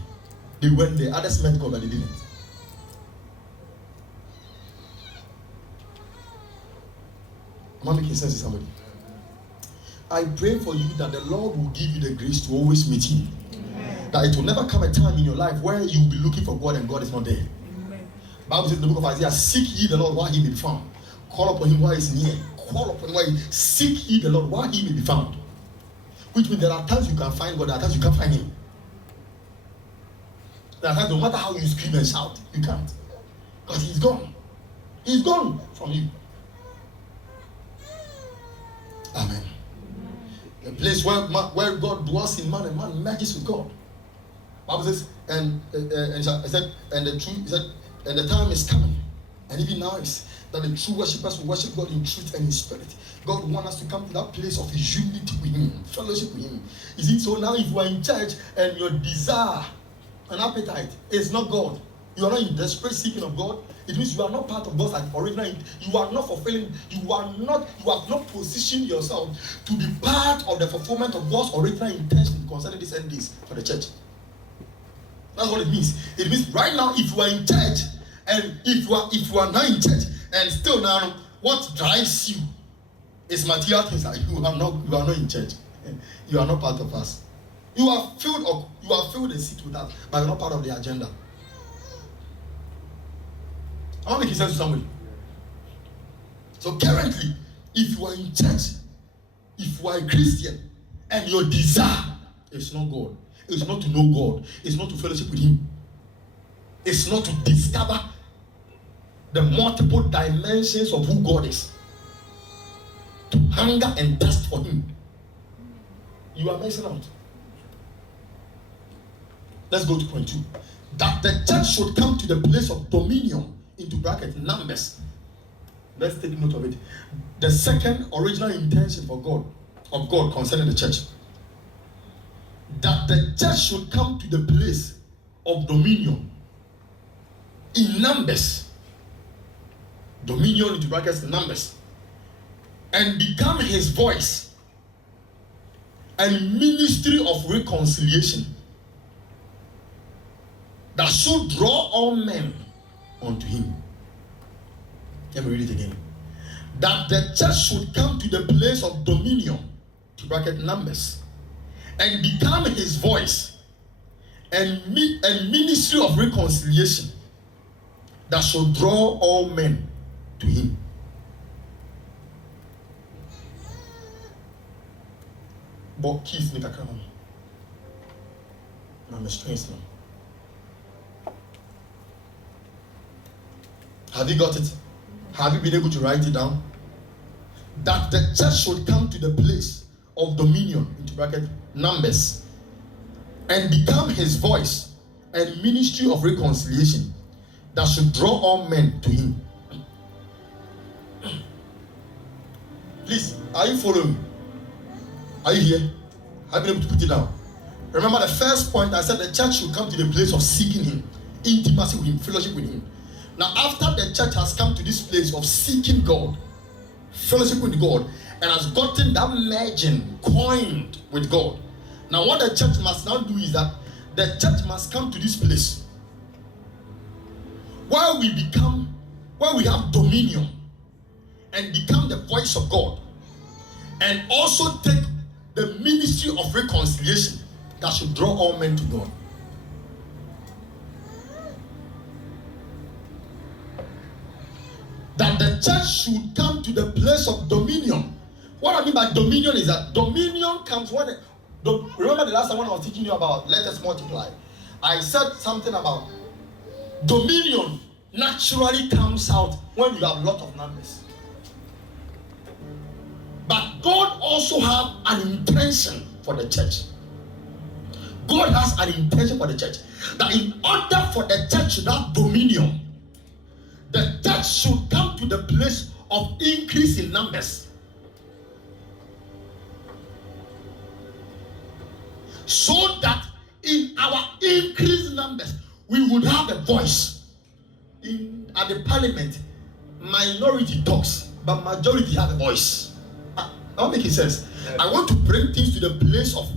They went there, others met God but they didn't. Am I making sense to somebody? I pray for you that the Lord will give you the grace to always meet him. Amen. That it will never come a time in your life where you will be looking for God and God is not there. Amen. Bible says in the book of Isaiah, seek ye the Lord while he may be found. Call upon him while he is near. Call upon him while seek ye the Lord while he may be found. Which means there are times you can find God, there are times you can't find him. There are times no matter how you scream and shout, you can't. Because he's gone. He's gone from you. Amen. A place where God dwells in man and man merges with God. Bible says, and the time is coming, and even now is that the true worshippers will worship God in truth and in spirit. God wants us to come to that place of unity with him, fellowship with him. Is it so now if you are in church and your desire and appetite is not God, you are not in desperate seeking of God, it means you are not part of God's original. You are not fulfilling. You have not positioned yourself to be part of the fulfillment of God's original intention concerning these end days for the church. That's what it means. It means right now, if you are in church, and if you are not in church, and still now, what drives you is material things. Like you are not in church. You are not part of us. You are filled a seat with us, but you are not part of the agenda. I want to make sense to somebody. So currently, if you are in church, if you are a Christian, and your desire is not God, it's not to know God, it's not to fellowship with him, it's not to discover the multiple dimensions of who God is, to hunger and thirst for him, you are missing out. Let's go to point 2. That the church should come to the place of dominion, into bracket numbers. Let's take note of it. The second original intention of God concerning the church, that the church should come to the place of dominion in numbers. Dominion into brackets numbers, and become his voice and ministry of reconciliation that should draw all men unto him. Let me read it again. That the church should come to the place of dominion, to bracket numbers, and become his voice and ministry of reconciliation that should draw all men to him. But keys make a crown. I'm a strange now. Have you got it? Have you been able to write it down? That the church should come to the place of dominion, into bracket, Numbers, and become his voice and ministry of reconciliation that should draw all men to him. Please, are you following me? Are you here? Have you been able to put it down? Remember the first point I said the church should come to the place of seeking him, intimacy with him, fellowship with him. Now, after the church has come to this place of seeking God, fellowship with God, and has gotten that merging coined with God, now what the church must now do is that the church must come to this place where we have dominion and become the voice of God, and also take the ministry of reconciliation that should draw all men to God. That the church should come to the place of dominion. What I mean by dominion is that dominion comes when remember the last time when I was teaching you about let us multiply, I said something about dominion naturally comes out when you have a lot of numbers. But God also has an intention for the church. God has an intention for the church. That in order for the church to have dominion, the church should come to the place of increase in numbers. So that in our increased numbers, we would have a voice. At the parliament, minority talks, but majority have a voice. That makes sense. Yeah. I want to bring things to the place of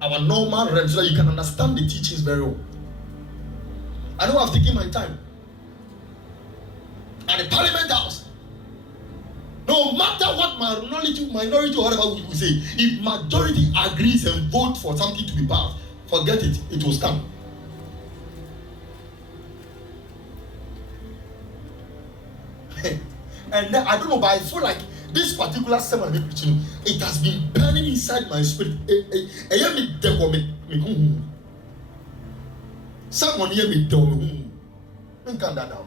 our normal realm so that you can understand the teachings very well. I know I've taken my time. At the parliament house, no matter what minority or whatever we will say, if majority agrees and vote for something to be passed, forget it, it will stand. And then, I don't know, but I feel like this particular sermon I'm preaching, it has been burning inside my spirit. Someone hear me tell me, can't that down.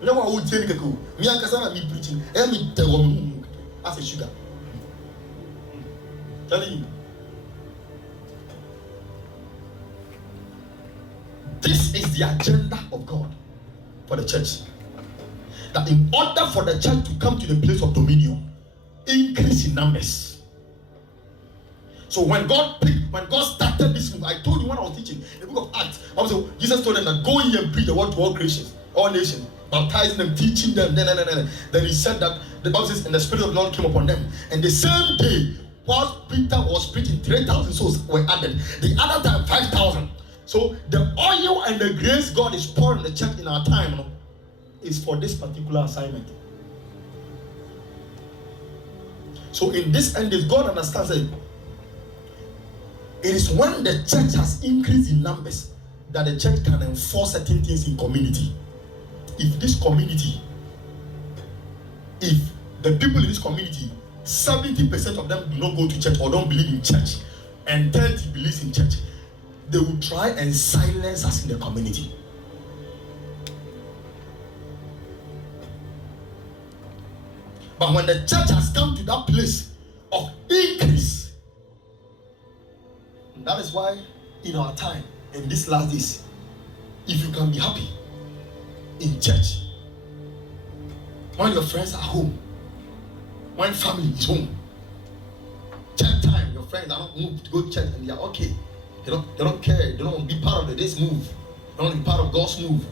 You know what I would say? Me and Kasana me preaching, me tell me as a sugar. Telling you, this is the agenda of God for the church. That in order for the church to come to the place of dominion, increase in numbers. So when God started this move, I told you when I was teaching the book of Acts, Jesus told them that go in and preach the word to all creations, all nations, baptizing them, teaching them. Then he said that the Bible says, and the Spirit of the Lord came upon them. And the same day, while Peter was preaching, 3,000 souls were added. The other time, 5,000. So the oil and the grace God is pouring in the church in our time is for this particular assignment. So in this end, God understands that it is when the church has increased in numbers that the church can enforce certain things in community. If this community, if the people in this community, 70% of them do not go to church or don't believe in church, and 30% believes in church, they will try and silence us in the community. But when the church has come to that place of increase, that is why in our time, in these last days, if you can be happy in church, when your friends are home, when family is home, church time, your friends are not moved to go to church and they are okay. They don't care. They don't want to be part of this move. They don't want to be part of God's move.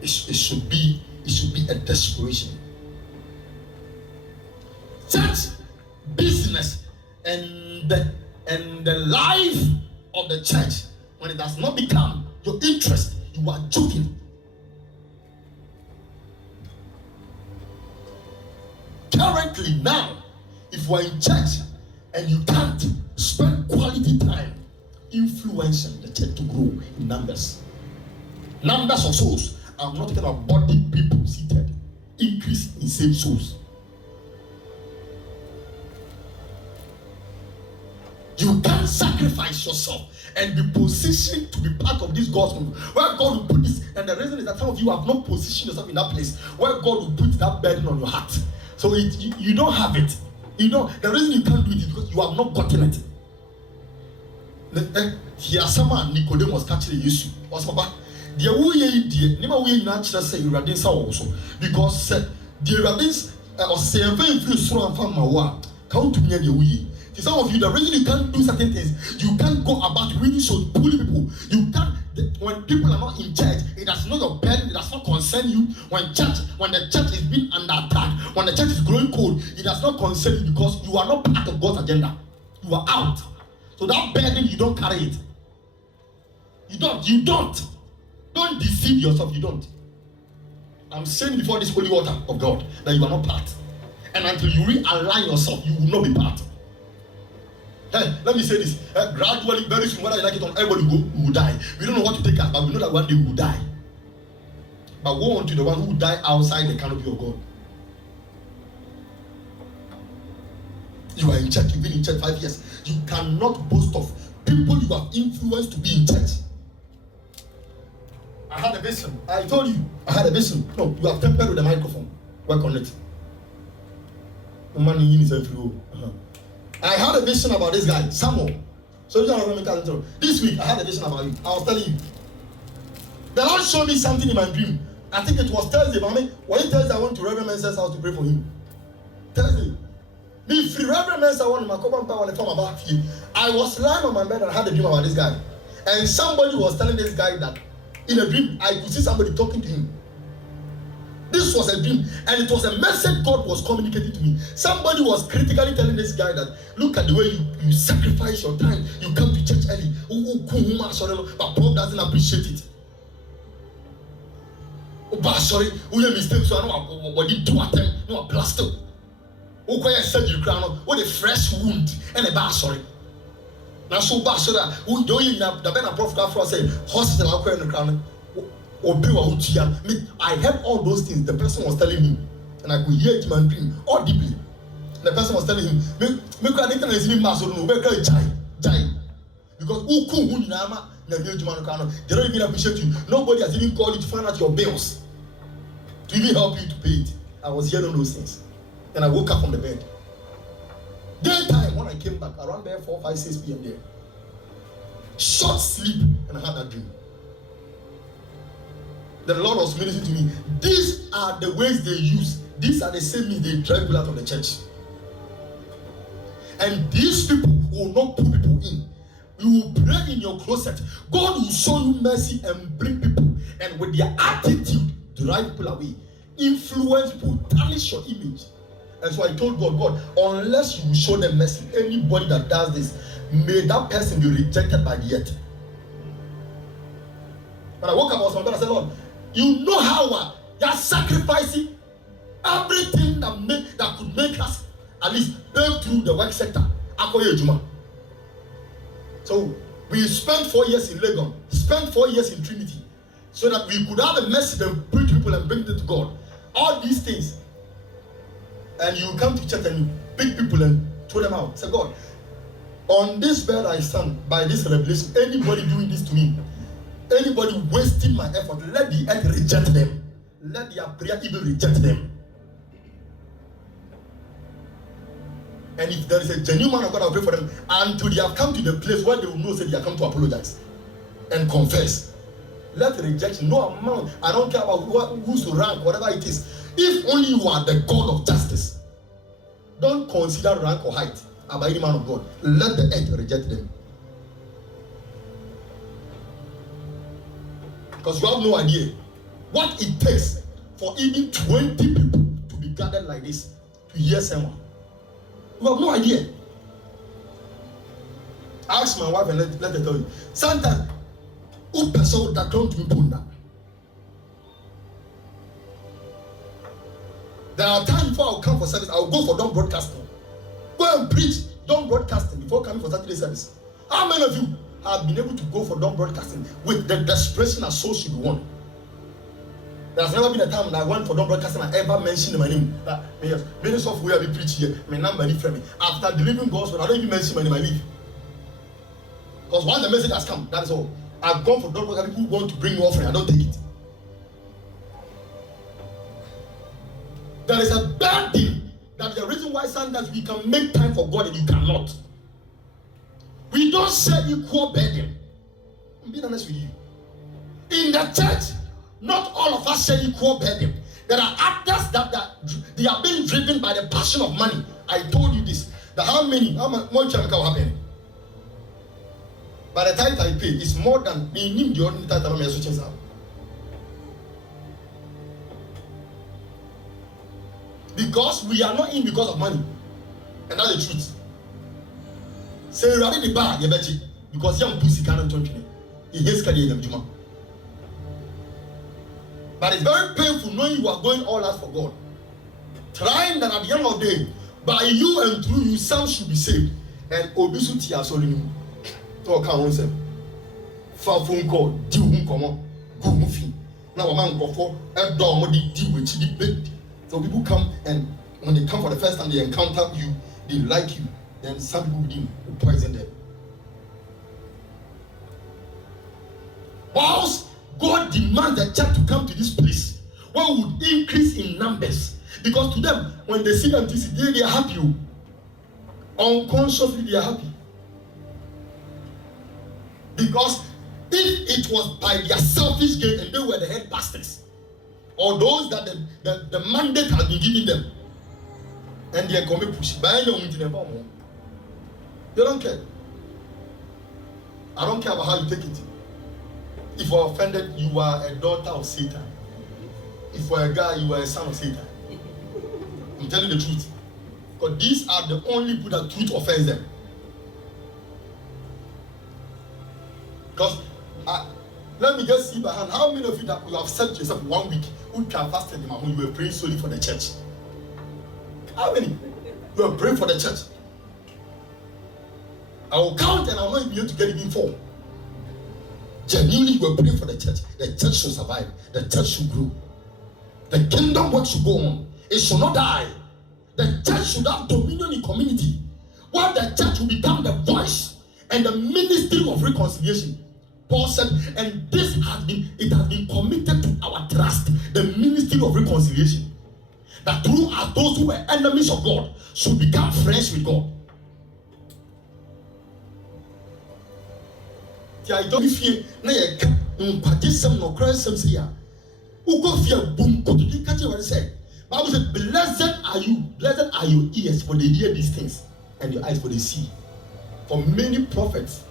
It should be a desperation. Church, business, and the life of the church, when it does not become your interest, you are joking. Currently now, if you are in church and you can't spend quality time influencing the church to grow in numbers. Numbers of souls. I'm not talking about body people seated. Increase in saved souls. You can't sacrifice yourself and be positioned to be part of this gospel where God will put this. And the reason is that some of you have not positioned yourself in that place where God will put that burden on your heart. So you don't have it. You know, the reason you can't do it is because you have not gotten it. Here, someone Nicodemus catching the issue. What's about? The way never way natural say you radins also because the radins or say very slow and farm mawa count to me the way. Some of you, the reason you can't do certain things, you can't go about winning souls, pulling people. You can't. When people are not in church, it does not your burden, it does not concern you. When the church is being under attack, when the church is growing cold, it does not concern you because you are not part of God's agenda. You are out. So that burden, you don't carry it. You don't. Don't deceive yourself. You don't. I'm saying before this holy water of God that you are not part. And until you realign yourself, you will not be part. Hey, let me say this. Gradually, very soon, whether you like it or not, everybody will die. We don't know what to take us, but we know that one day we will die. But woe unto the one who will die outside the canopy of God. You are in church, you've been in church 5 years. You cannot boast of people you have influenced to be in church. I had a vision. I told you, I had a vision. No, you have tempered with the microphone. Work on it. I had a vision about this guy, Samuel. So this week I had a vision about you. I was telling you. The Lord showed me something in my dream. I think it was Thursday, mommy. When Thursday I went to Reverend Mensah's house to pray for him. Thursday. Me free Reverend Mensah one my couple power from about him. I was lying on my bed and I had a dream about this guy. And somebody was telling this guy that in a dream I could see somebody talking to him. This was a dream, and it was a message God was communicating to me. Somebody was critically telling this guy that look at the way you sacrifice your time. You come to church early, but Paul doesn't appreciate it. Sorry, we have mistakes. So I know what did do at them. No, a plaster. I said you crown with a fresh wound and a bad sorry. Now so bad so that who do you have the Ben Prophet Afro say hospital in the crown. I heard all those things the person was telling me, and I could hear it in my dream audibly. The person was telling him, because they don't even appreciate you. Nobody has even called you to find out your bills, to even help you to pay it. I was hearing those things. Then I woke up from the bed. Daytime, when I came back, around there 4, 5, 6 p.m. there. Short sleep, and I had that dream. The Lord was ministering to me. These are the ways they use. These are the same means they drive people out of the church. And these people will not put people in. You will pray in your closet. God will show you mercy and bring people. And with their attitude, drive people away. Influence people, tarnish your image. And so I told God, unless you show them mercy, anybody that does this, may that person be rejected by the earth. When I woke up, I was from God, I said, Lord, you know how you're sacrificing everything that could make us at least break through the work sector. So we spent 4 years in Legon, spent 4 years in Trinity, so that we could have a message and preach people and bring them to God. All these things. And you come to church and you pick people and throw them out. Say, God, on this bed I stand by this revelation. Anybody doing this to me, anybody wasting my effort, let the earth reject them. Let their prayer even reject them. And if there is a genuine man of God, I'll pray for them until they have come to the place where they will know that they have come to apologize and confess. Let rejection, no amount. I don't care about who's rank, whatever it is. If only you are the God of justice, don't consider rank or height about any man of God. Let the earth reject them. Because you have no idea what it takes for even 20 people to be gathered like this to hear someone. You have no idea. Ask my wife and let her tell you. Sometimes, who person that don't be put down? There are times before I'll come for service, I'll go for Dawn Broadcasting. Go and preach Dawn Broadcasting before coming for Saturday service. How many of you have been able to go for Dawn Broadcasting with the desperation that souls should be won. There has never been a time when I went for Dawn Broadcasting and I ever mentioned my name. Yes, many software we preach here, my number is from me. After delivering gospel, I don't even mention my name, I leave. Because once the message has come, that is all. I've gone for Dawn Broadcasting, people want to bring me offering, I don't take it. There is a bad thing. That's the reason why sometimes we can make time for God and you cannot. We don't share equal burden. I'm being honest with you. In the church, not all of us share equal burden. There are others that they are being driven by the passion of money. I told you this. How much will happen? By the time I pay, it's more than me need the ordinary title of my switches out. Because we are not in because of money. And that's the truth. Say you are the bar, you bet it. Because young pussy cannot touch me. He hates carrying them, Juma. But it's very painful knowing you are going all out for God. Trying that at the end of the day, by you and through you, some should be saved. And obesity has only you. Talk on them. Far phone call, deal whom come on, go movie. Now a man go for a dog with the deal with the bed. So people come and when they come for the first time, they encounter you, they like you. Then some people within will poison them. Whilst God demands the church to come to this place, one would increase in numbers. Because to them, when they see MTC, they are happy. Unconsciously, they are happy. Because if it was by their selfish gain and they were the head pastors, or those that the mandate has been given them, and they are going to push, they don't care. I don't care about how you take it. If you are offended, you are a daughter of Satan. If you are a guy, you are a son of Satan. I'm telling the truth. Because these are the only people that truth offends them. Because let me just see by hand, how many of you that you have said to yourself 1 week, who can fast in when you were praying solely for the church? How many? You were praying for the church. I will count and I will not be able to get even 4. Genuinely, you were praying for the church. The church should survive. The church should grow. The kingdom work should go on. It should not die. The church should have dominion in community. While the church will become the voice and the ministry of reconciliation. Paul said, and this has been committed to our trust, the ministry of reconciliation. That through us, those who were enemies of God should become friends with God. I don't fear, no crisis here. Who go fear boom, go to the country where it said, Bible said, blessed are your ears for they hear these things, and your eyes for they see. For many prophets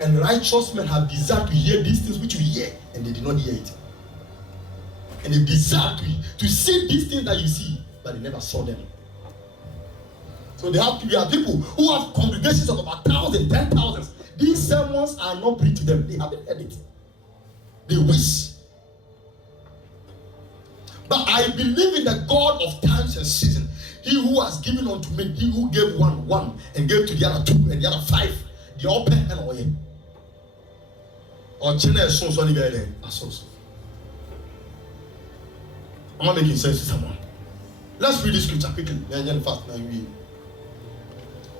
and righteous men have desired to hear these things which you hear, and they did not hear it. And they desire to see these things that you see, but they never saw them. So there are people who have congregations of about 1,000, 10,000. These sermons are not preached to them. They haven't heard it. They wish. But I believe in the God of times and seasons. He who has given unto me, he who gave one, and gave to the other 2, and the other 5. The open and oil. Or China is so sunny guy there. I'm not making sense to someone. Let's read this scripture quickly. Then fast.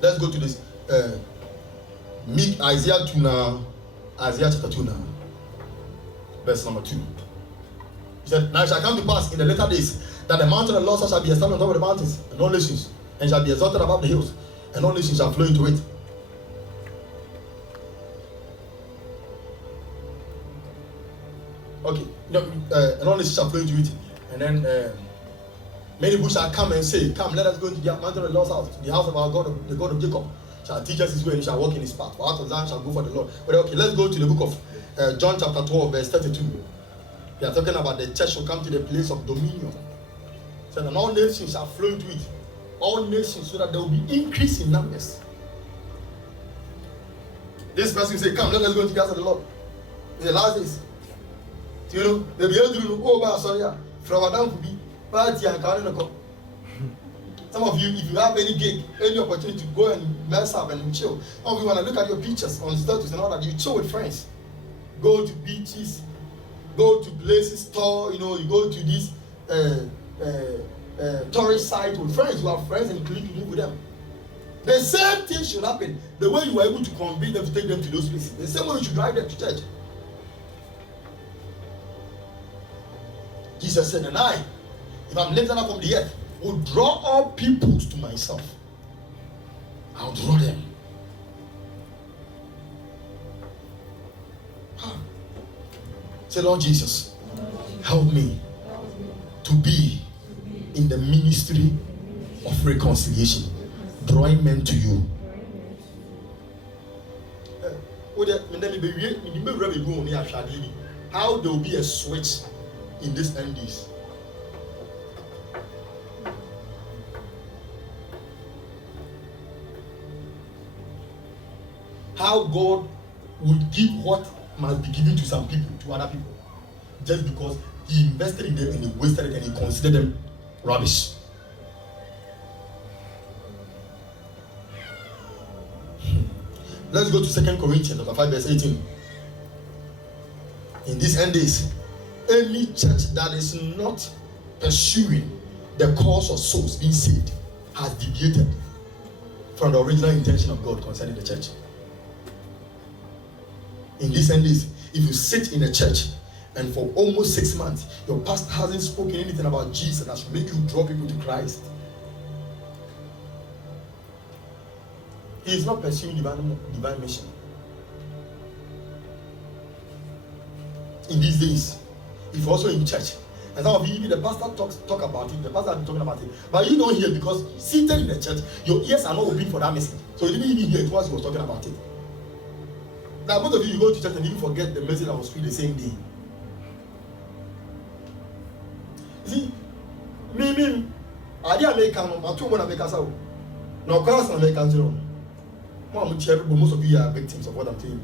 Let's go to this. Isaiah 2 now. Isaiah chapter 2 now. Verse number 2. He said, now it shall come to pass in the later days that the mountain of the Lord shall be established on top of the mountains, and all nations, and shall be exalted above the hills, and all nations shall flow into it. Okay, and all nations shall flow into it. And then many people shall come and say, come, let us go into the mountain of the Lord's house, the house of our God, the God of Jacob. Shall teach us his way and shall walk in his path. For out of Zion shall go for the Lord. But okay, let's go to the book of John chapter 12, verse 32. We are talking about the church will come to the place of dominion. So that all nations shall flow into it. All nations, so that there will be increase in numbers. This person will say, come, let us go into the house of the Lord. In the last days. You know, they'll be able to know, oh, sorry, from Adam to be, but Some of you, if you have any gig, any opportunity to go and mess up and chill, some of you want to look at your pictures on status and all that, you chill with friends. Go to beaches, go to places, tour, you go to these tourist sites with friends. You have friends and click, you live with them. The same thing should happen. The way you were able to convince them to take them to those places, the same way you should drive them to church. Jesus said, and I, if I'm lifted up from the earth, will draw all peoples to myself. I'll draw them. Say, Lord Jesus, help me to be in the ministry of reconciliation, drawing men to you. How there will be a switch in this NDs. How God would give what must be given to some people, to other people, just because He invested in them and He wasted it and He considered them rubbish. Let's go to 2 Corinthians 5 verse 18. In these end days, any church that is not pursuing the cause of souls being saved has deviated from the original intention of God concerning the church. In these end days, if you sit in a church and for almost 6 months your pastor hasn't spoken anything about Jesus that should make you draw people to Christ, he is not pursuing divine mission. In these days, if you're also in church, and some of you, the pastor talk about it, the pastor has been talking about it, but you don't hear because seated in the church, your ears are not open for that message. So you didn't even hear it once he was talking about it. Now, both of you go to church and you forget the message that was preached the same day. You see, I didn't make a number, 2 when I make a sound. No, class, I make a zero. Most of you are victims of what I'm saying.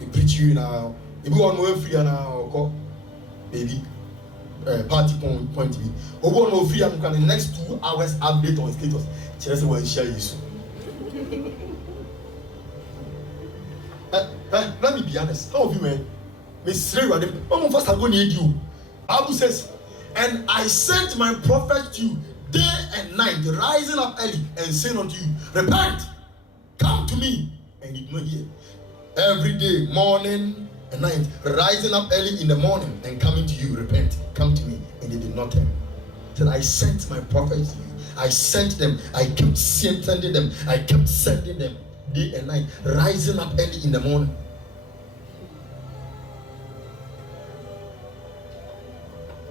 They preach you now. If you want to free now, maybe party point to be. Or one more free and the next 2 hours update on status. Just will share you soon. Let me be honest. Some of you, man, I'm first I'm going to need you. Bible says, and I sent my prophet to you day and night, rising up early and saying unto you, repent, come to me, and you did not hear. Every day, morning and night, rising up early in the morning and coming to you, repent, come to me, and they did not turn. Said, I sent my prophets to you. I sent them. I kept sending them. I kept sending them day and night, rising up early in the morning.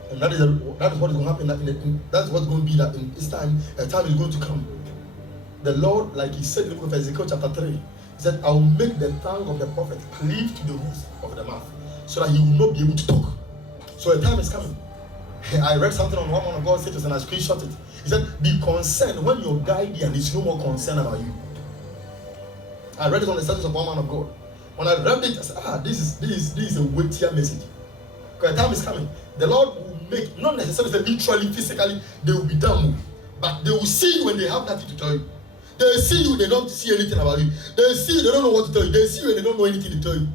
And that is what is going to happen. That's what's going to be that in this time. A time is going to come. The Lord, like He said in the book of Ezekiel chapter 3, He said, I will make the tongue of the prophet cleave to the roof of the mouth, so that he will not be able to talk. So a time is coming. I read something on one man of God's status and I screenshot it. He said, be concerned when your guardian is no more concerned about you. I read it on the status of one man of God. When I read it, I said, this is a weightier message. Because a time is coming. The Lord will make, not necessarily literally, physically, they will be done, but they will see you when they have nothing to tell you. They see you, they don't see anything about you. They see you, they don't know what to tell you. They see you and they don't know anything to tell you.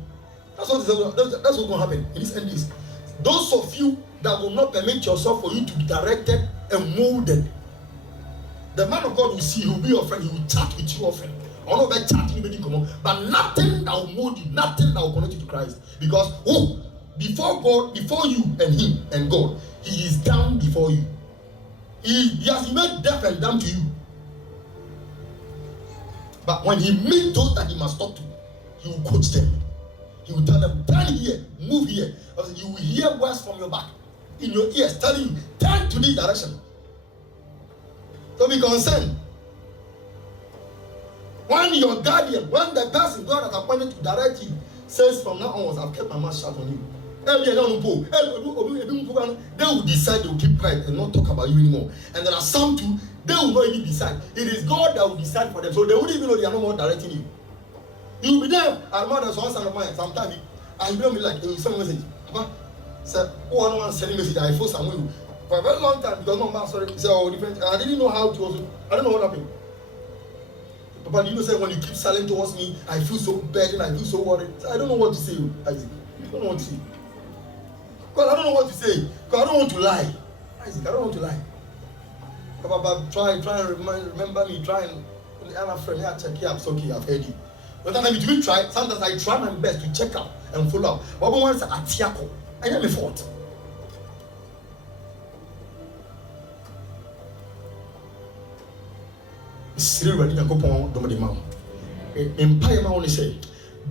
That's what's going to happen in this end days. Those of you that will not permit yourself for you to be directed and molded, the man of God will see, he will be your friend, he will chat with you often. All of that chatting, but nothing that will mold you, nothing that will connect you to Christ. Because before God, before you and Him and God, He is down before you. He has made deaf and dumb to you. But when He meets those that He must talk to, He will coach them. He will tell them, turn here, move here. You will hear words from your back, in your ears, telling you, turn to this direction. So be concerned. When your guardian, when the person God has appointed to direct you, says from now onwards, I've kept my mouth shut on you. They will decide, they will keep quiet and not talk about you anymore. And there are some too, they will not even decide. It is God that will decide for them. So they won't even know they are no more directing you. You will be there. I remember there's one son of mine, sometimes I will be like, he will send a message. Papa, sir, oh, I don't want to send a message. I force someone. for a very long time, because no man, sorry, say, oh, different. I didn't know how to also, I don't know what happened. Papa, you know, say when you keep silent towards me, I feel so burdened, I feel so worried. I don't know what to say, Isaac. I don't know what to say. God, I don't know what to say. God, I don't want to lie. Isaac, I don't want to lie. Papa, try and remember me, try and friend, yeah, check here, so okay, I've heard you. But sometimes you try, sometimes I try my best to check up and follow up. But when once I tiako, I am a fault. Empire only say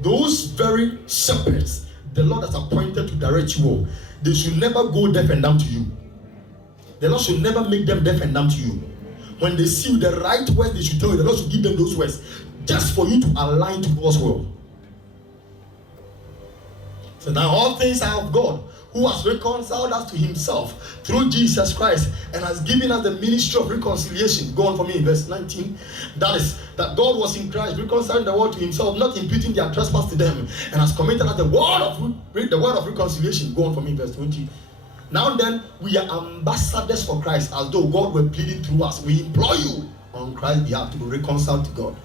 those very shepherds the Lord has appointed to direct you all, they should never go deaf and dumb to you. The Lord should never make them deaf and dumb to you. When they see you, the right words they should tell you, the Lord should give them those words just for you to align to God's will. So now all things are of God, who has reconciled us to himself through Jesus Christ and has given us the ministry of reconciliation. Go on for me in verse 19. That is, that God was in Christ reconciling the world to himself, not imputing their trespass to them, and has committed us the word of reconciliation. Go on for me in verse 20. Now then, we are ambassadors for Christ, as though God were pleading through us. We implore you on Christ's behalf to be reconciled to God.